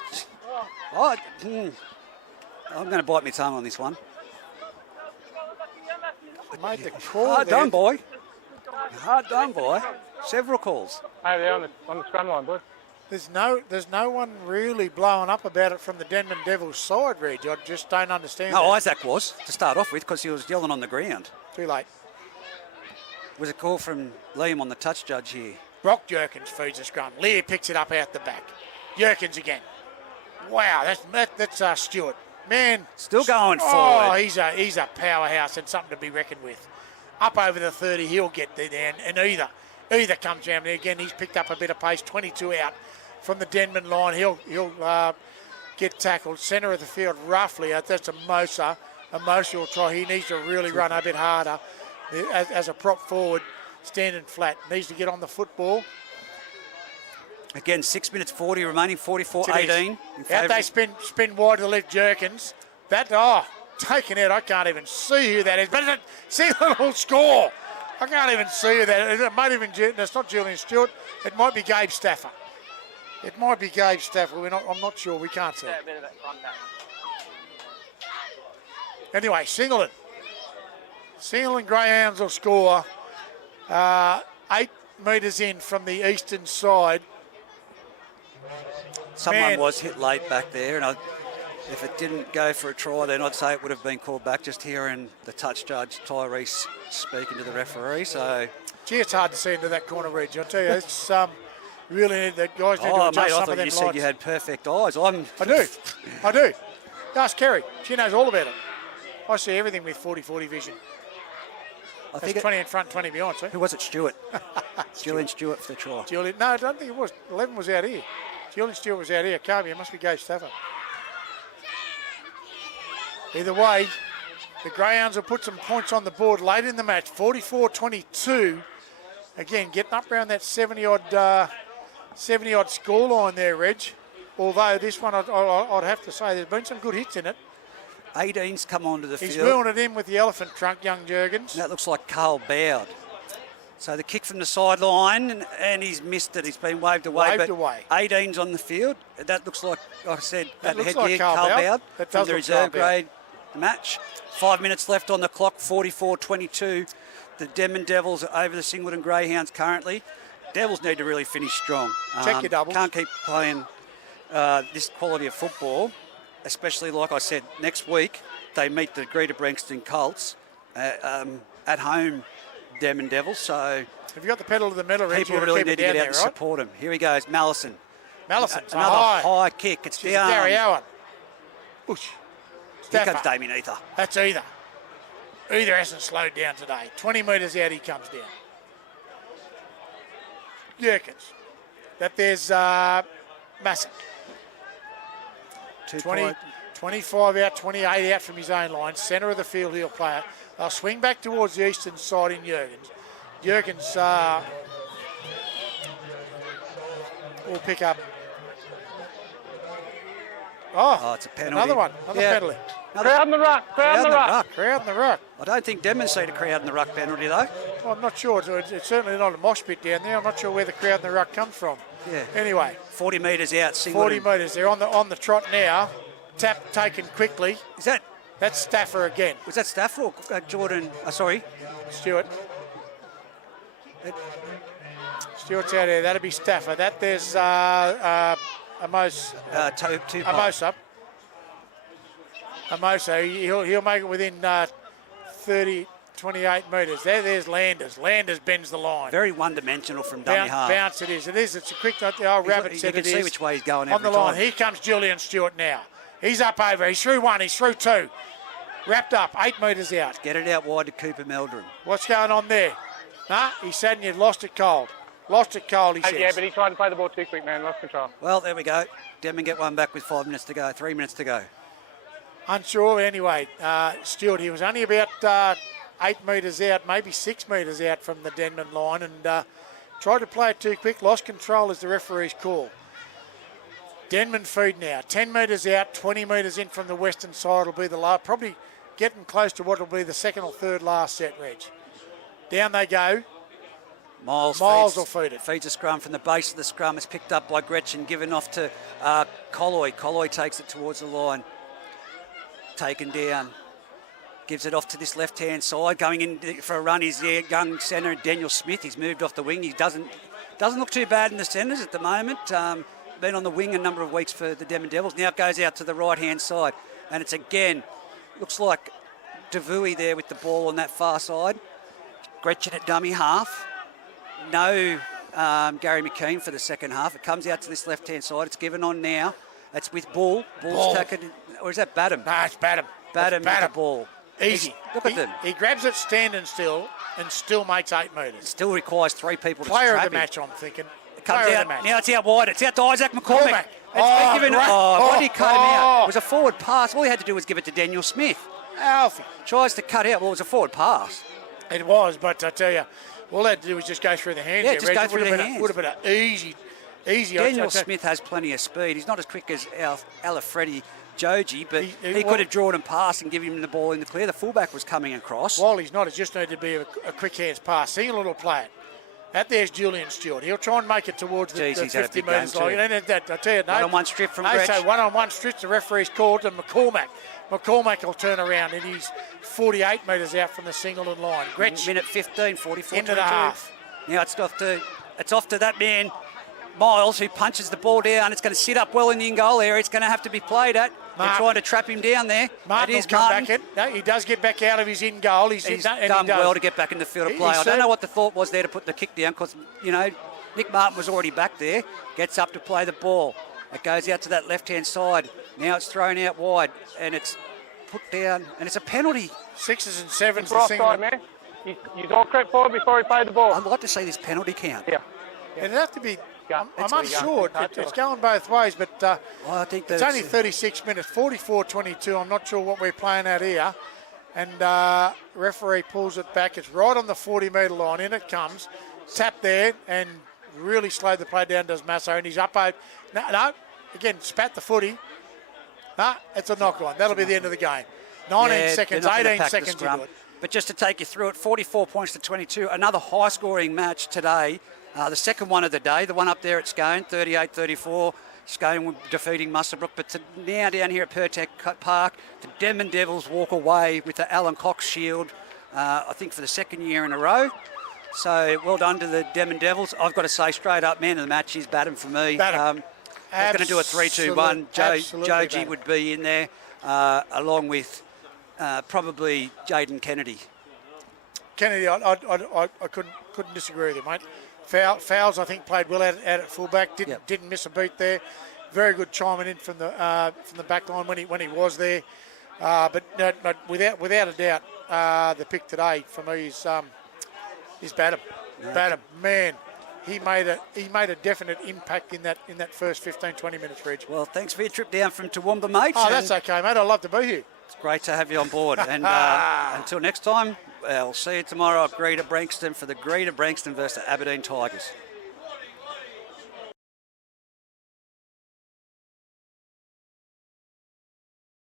going to bite my tongue on this one. Made the call. Hard done, boy. Hard done, boy. Several calls. Over there on the scrum line, boy. There's no one really blowing up about it from the Denman Devils side, Reg. I just don't understand. No, that. Isaac was to start off with because he was yelling on the ground. Too late. Was a call from Liam on the touch judge here. Brock Jerkins feeds the scrum. Lear picks it up out the back. Jerkins again. Wow, that's Stewart. Man, still going forward. Oh, he's a powerhouse and something to be reckoned with. Up over the 30, he'll get there, and either comes down there again. He's picked up a bit of pace. 22 out from the Denman line. He'll get tackled. Centre of the field roughly. That's Amosa. Amosa will try. He needs to really run a bit harder. As a prop forward, standing flat. Needs to get on the football. Again, 6 minutes 40 remaining, 44-18. Out they spin wide to the left, Jerkins. Taken out. I can't even see who that is. But see the little score. I can't even see who that is. It might even, it's not Julian Stewart. It might be Gabe Stafford. I'm not sure. We can't see. Anyway, Singleton Greyhounds will score 8 metres in from the eastern side. Someone was hit late back there, and if it didn't go for a try, then I'd say it would have been called back. Just hearing the touch judge, Tyrese, speaking to the referee. So, gee, it's hard to see into that corner, Reg. I tell you, it's really the guys need to adjust mate, I some thought of them you said lights. you had perfect eyes. I do. Ask Kerry. She knows all about it. I see everything with 40-40 vision. I think 20 in front, 20 behind. See? Who was it? Stewart. Julian Stewart for the try. No, I don't think it was. 11 was out here. Julian Stewart was out here. Can't be. It must be Gabe Stafford. Either way, the Greyhounds will put some points on the board late in the match. 44-22. Again, getting up around that 70-odd scoreline there, Reg. Although this one, I'd have to say, there's been some good hits in it. 18's come onto the He's field. wheeling it in with the elephant trunk, young Jurgens. That looks like Carl Bowd. So the kick from the sideline, and he's missed it. He's been waved away. Waved away. 18's on the field. That looks like I said, that looks headgear, like Carl Bowd. That from does the look reserve Carl Bowd. grade match. 5 minutes left on the clock, 44-22. The Denman Devils are over the Singleton Greyhounds currently. Devils need to really finish strong. Check your doubles. Can't keep playing this quality of football, especially, like I said, next week they meet the Greater Branxton Colts at home, Denman Devils. So have you got the pedal to the metal, Reg? people really need to get out and support him. Here he goes, Mallison. Mallison's Another high kick. It's down. Gary Owen. Push. Here comes Damien Ether. That's Either. Either hasn't slowed down today. 20 metres out, he comes down. Jerkins. That there's Massick. 25 out, 28 out from his own line. Centre of the field, he'll play it. They'll swing back towards the eastern side in Jurgens. Jurgens will pick up. Oh, it's a penalty. Another one. Another penalty. Crowd in the ruck. Crowd in the ruck. Crowd in the ruck. I don't think Denman see the crowd in the ruck penalty, though. Well, I'm not sure. It's certainly not a mosh pit down there. I'm not sure where the crowd in the ruck comes from. Yeah. Anyway. 40 metres out. Singleton. 40 metres. They're on the trot now. Tap taken quickly. That's Stafford again. Was that Stafford or Jordan? Sorry. Stewart. Stewart's out there. That'll be Stafford. That there's Amosa. Amosa. He'll make it within 28 metres. There's Landers. Landers bends the line. Very one-dimensional from dummy half. Bounce it is. It is. It's a quick. The old rabbit said it is. You can see which way he's going on the line. Here comes Julian Stewart now. He's up over. He's through one. He's through two. Wrapped up. 8 metres out. Get it out wide to Cooper Meldrum. What's going on there? He said you've lost it cold. Lost it cold, he says. Yeah, but he tried to play the ball too quick, man. Lost control. Well, there we go. Denman get one back with 5 minutes to go. 3 minutes to go. Unsure. Anyway, Stewart, he was only about 8 metres out, maybe 6 metres out from the Denman line, and tried to play it too quick. Lost control is the referee's call. Denman feed now. 10 metres out, 20 metres in from the western side will be the last. Probably getting close to what will be the second or third last set, Reg. Down they go. Miles will feed it. Feeds a scrum from the base of the scrum. It's picked up by Gretchen, given off to Colloy. Colloy takes it towards the line. Taken down. Gives it off to this left-hand side. Going in for a run is the young centre, Daniel Smith. He's moved off the wing. He doesn't look too bad in the centres at the moment. Been on the wing a number of weeks for the Denman Devils. Now it goes out to the right-hand side. And it's again, looks like Devui there with the ball on that far side. Gretchen at dummy half. No Gary McKean for the second half. It comes out to this left-hand side. It's given on now. It's with Bull. Bull's taken, or is that Badham? No, it's Badham. Badham with the ball. Easy. Look at them. He grabs it standing still and still makes 8 metres. Still requires 3 people to trap him. Player of the match, I'm thinking. It comes out. Now it's out wide. It's out to Isaac McCormack. Why did he cut him out? It was a forward pass. All he had to do was give it to Daniel Smith. Alfie. Tries to cut out. Well, it was a forward pass. It was, but I tell you, all they had to do was just go through the hands. Yeah, just go through the hands. Would have been an easy. Daniel Smith has plenty of speed. He's not as quick as Alfredi Joji, but he could have drawn and passed and given him the ball in the clear. The fullback was coming across. While he's not, it just needed to be a quick hands pass. Singleton will play it. There's Julian Stewart. He'll try and make it towards the Jeez, he's had a 50 big game metres line. too. And that, I tell you, no. One-on-one strip from They Gretsch. say one-on-one strips. The referee's called to McCormack. McCormack will turn around and he's 48 metres out from the Singleton line. Gretsch Minute 15, 44, into the 22. half. Now it's off to that man, Miles, who punches the ball down. It's going to sit up well in the in-goal area. It's going to have to be played at. They're trying to trap him down there. Martin will come back in. No, he does get back out of his in-goal. He's done well to get back in the field of play. I don't know what the thought was there to put the kick down because, Nick Martin was already back there. Gets up to play the ball. It goes out to that left-hand side. Now it's thrown out wide and it's put down and it's a penalty. 6s and 7s. It's offside, man. You all crept forward before he played the ball. I'd like to see this penalty count. Yeah. It'd have to be. Yeah, I'm unsure. It's going both ways, but I think it's only 36 minutes, 44-22. I'm not sure what we're playing at here. And referee pulls it back. It's right on the 40-metre line. In it comes. Tap there and really slowed the play down, does Masso. And he's up. No. Again, spat the footy. No, it's a knock-on. That'll be the end of the game. 19 seconds, 18 seconds into it. But just to take you through it, 44 points to 22. Another high-scoring match today. The second one of the day, the one up there at Scone, 38-34. Scone defeating Muswellbrook. But now down here at Pertec Park, the Denman Devils walk away with the Alan Cox Shield, I think for the second year in a row. So well done to the Denman Devils. I've got to say straight up, man of the match is Batten for me. Batten. I was going to do a 3-2-1. Joji would be in there, along with probably Jaden Kennedy. Kennedy, I couldn't disagree with you, mate. Fowles, I think, played well at fullback. Didn't miss a beat there. Very good chiming in from the back line when he was there. But without a doubt, the pick today for me is Batten. Batten, man. He made a definite impact in that first 15-20 minutes, Reg. Well, thanks for your trip down from Toowoomba, mate. Oh, that's okay, mate. I'd love to be here. It's great to have you on board. And until next time, we'll see you tomorrow at Greater Branxton for the Greater Branxton versus the Aberdeen Tigers.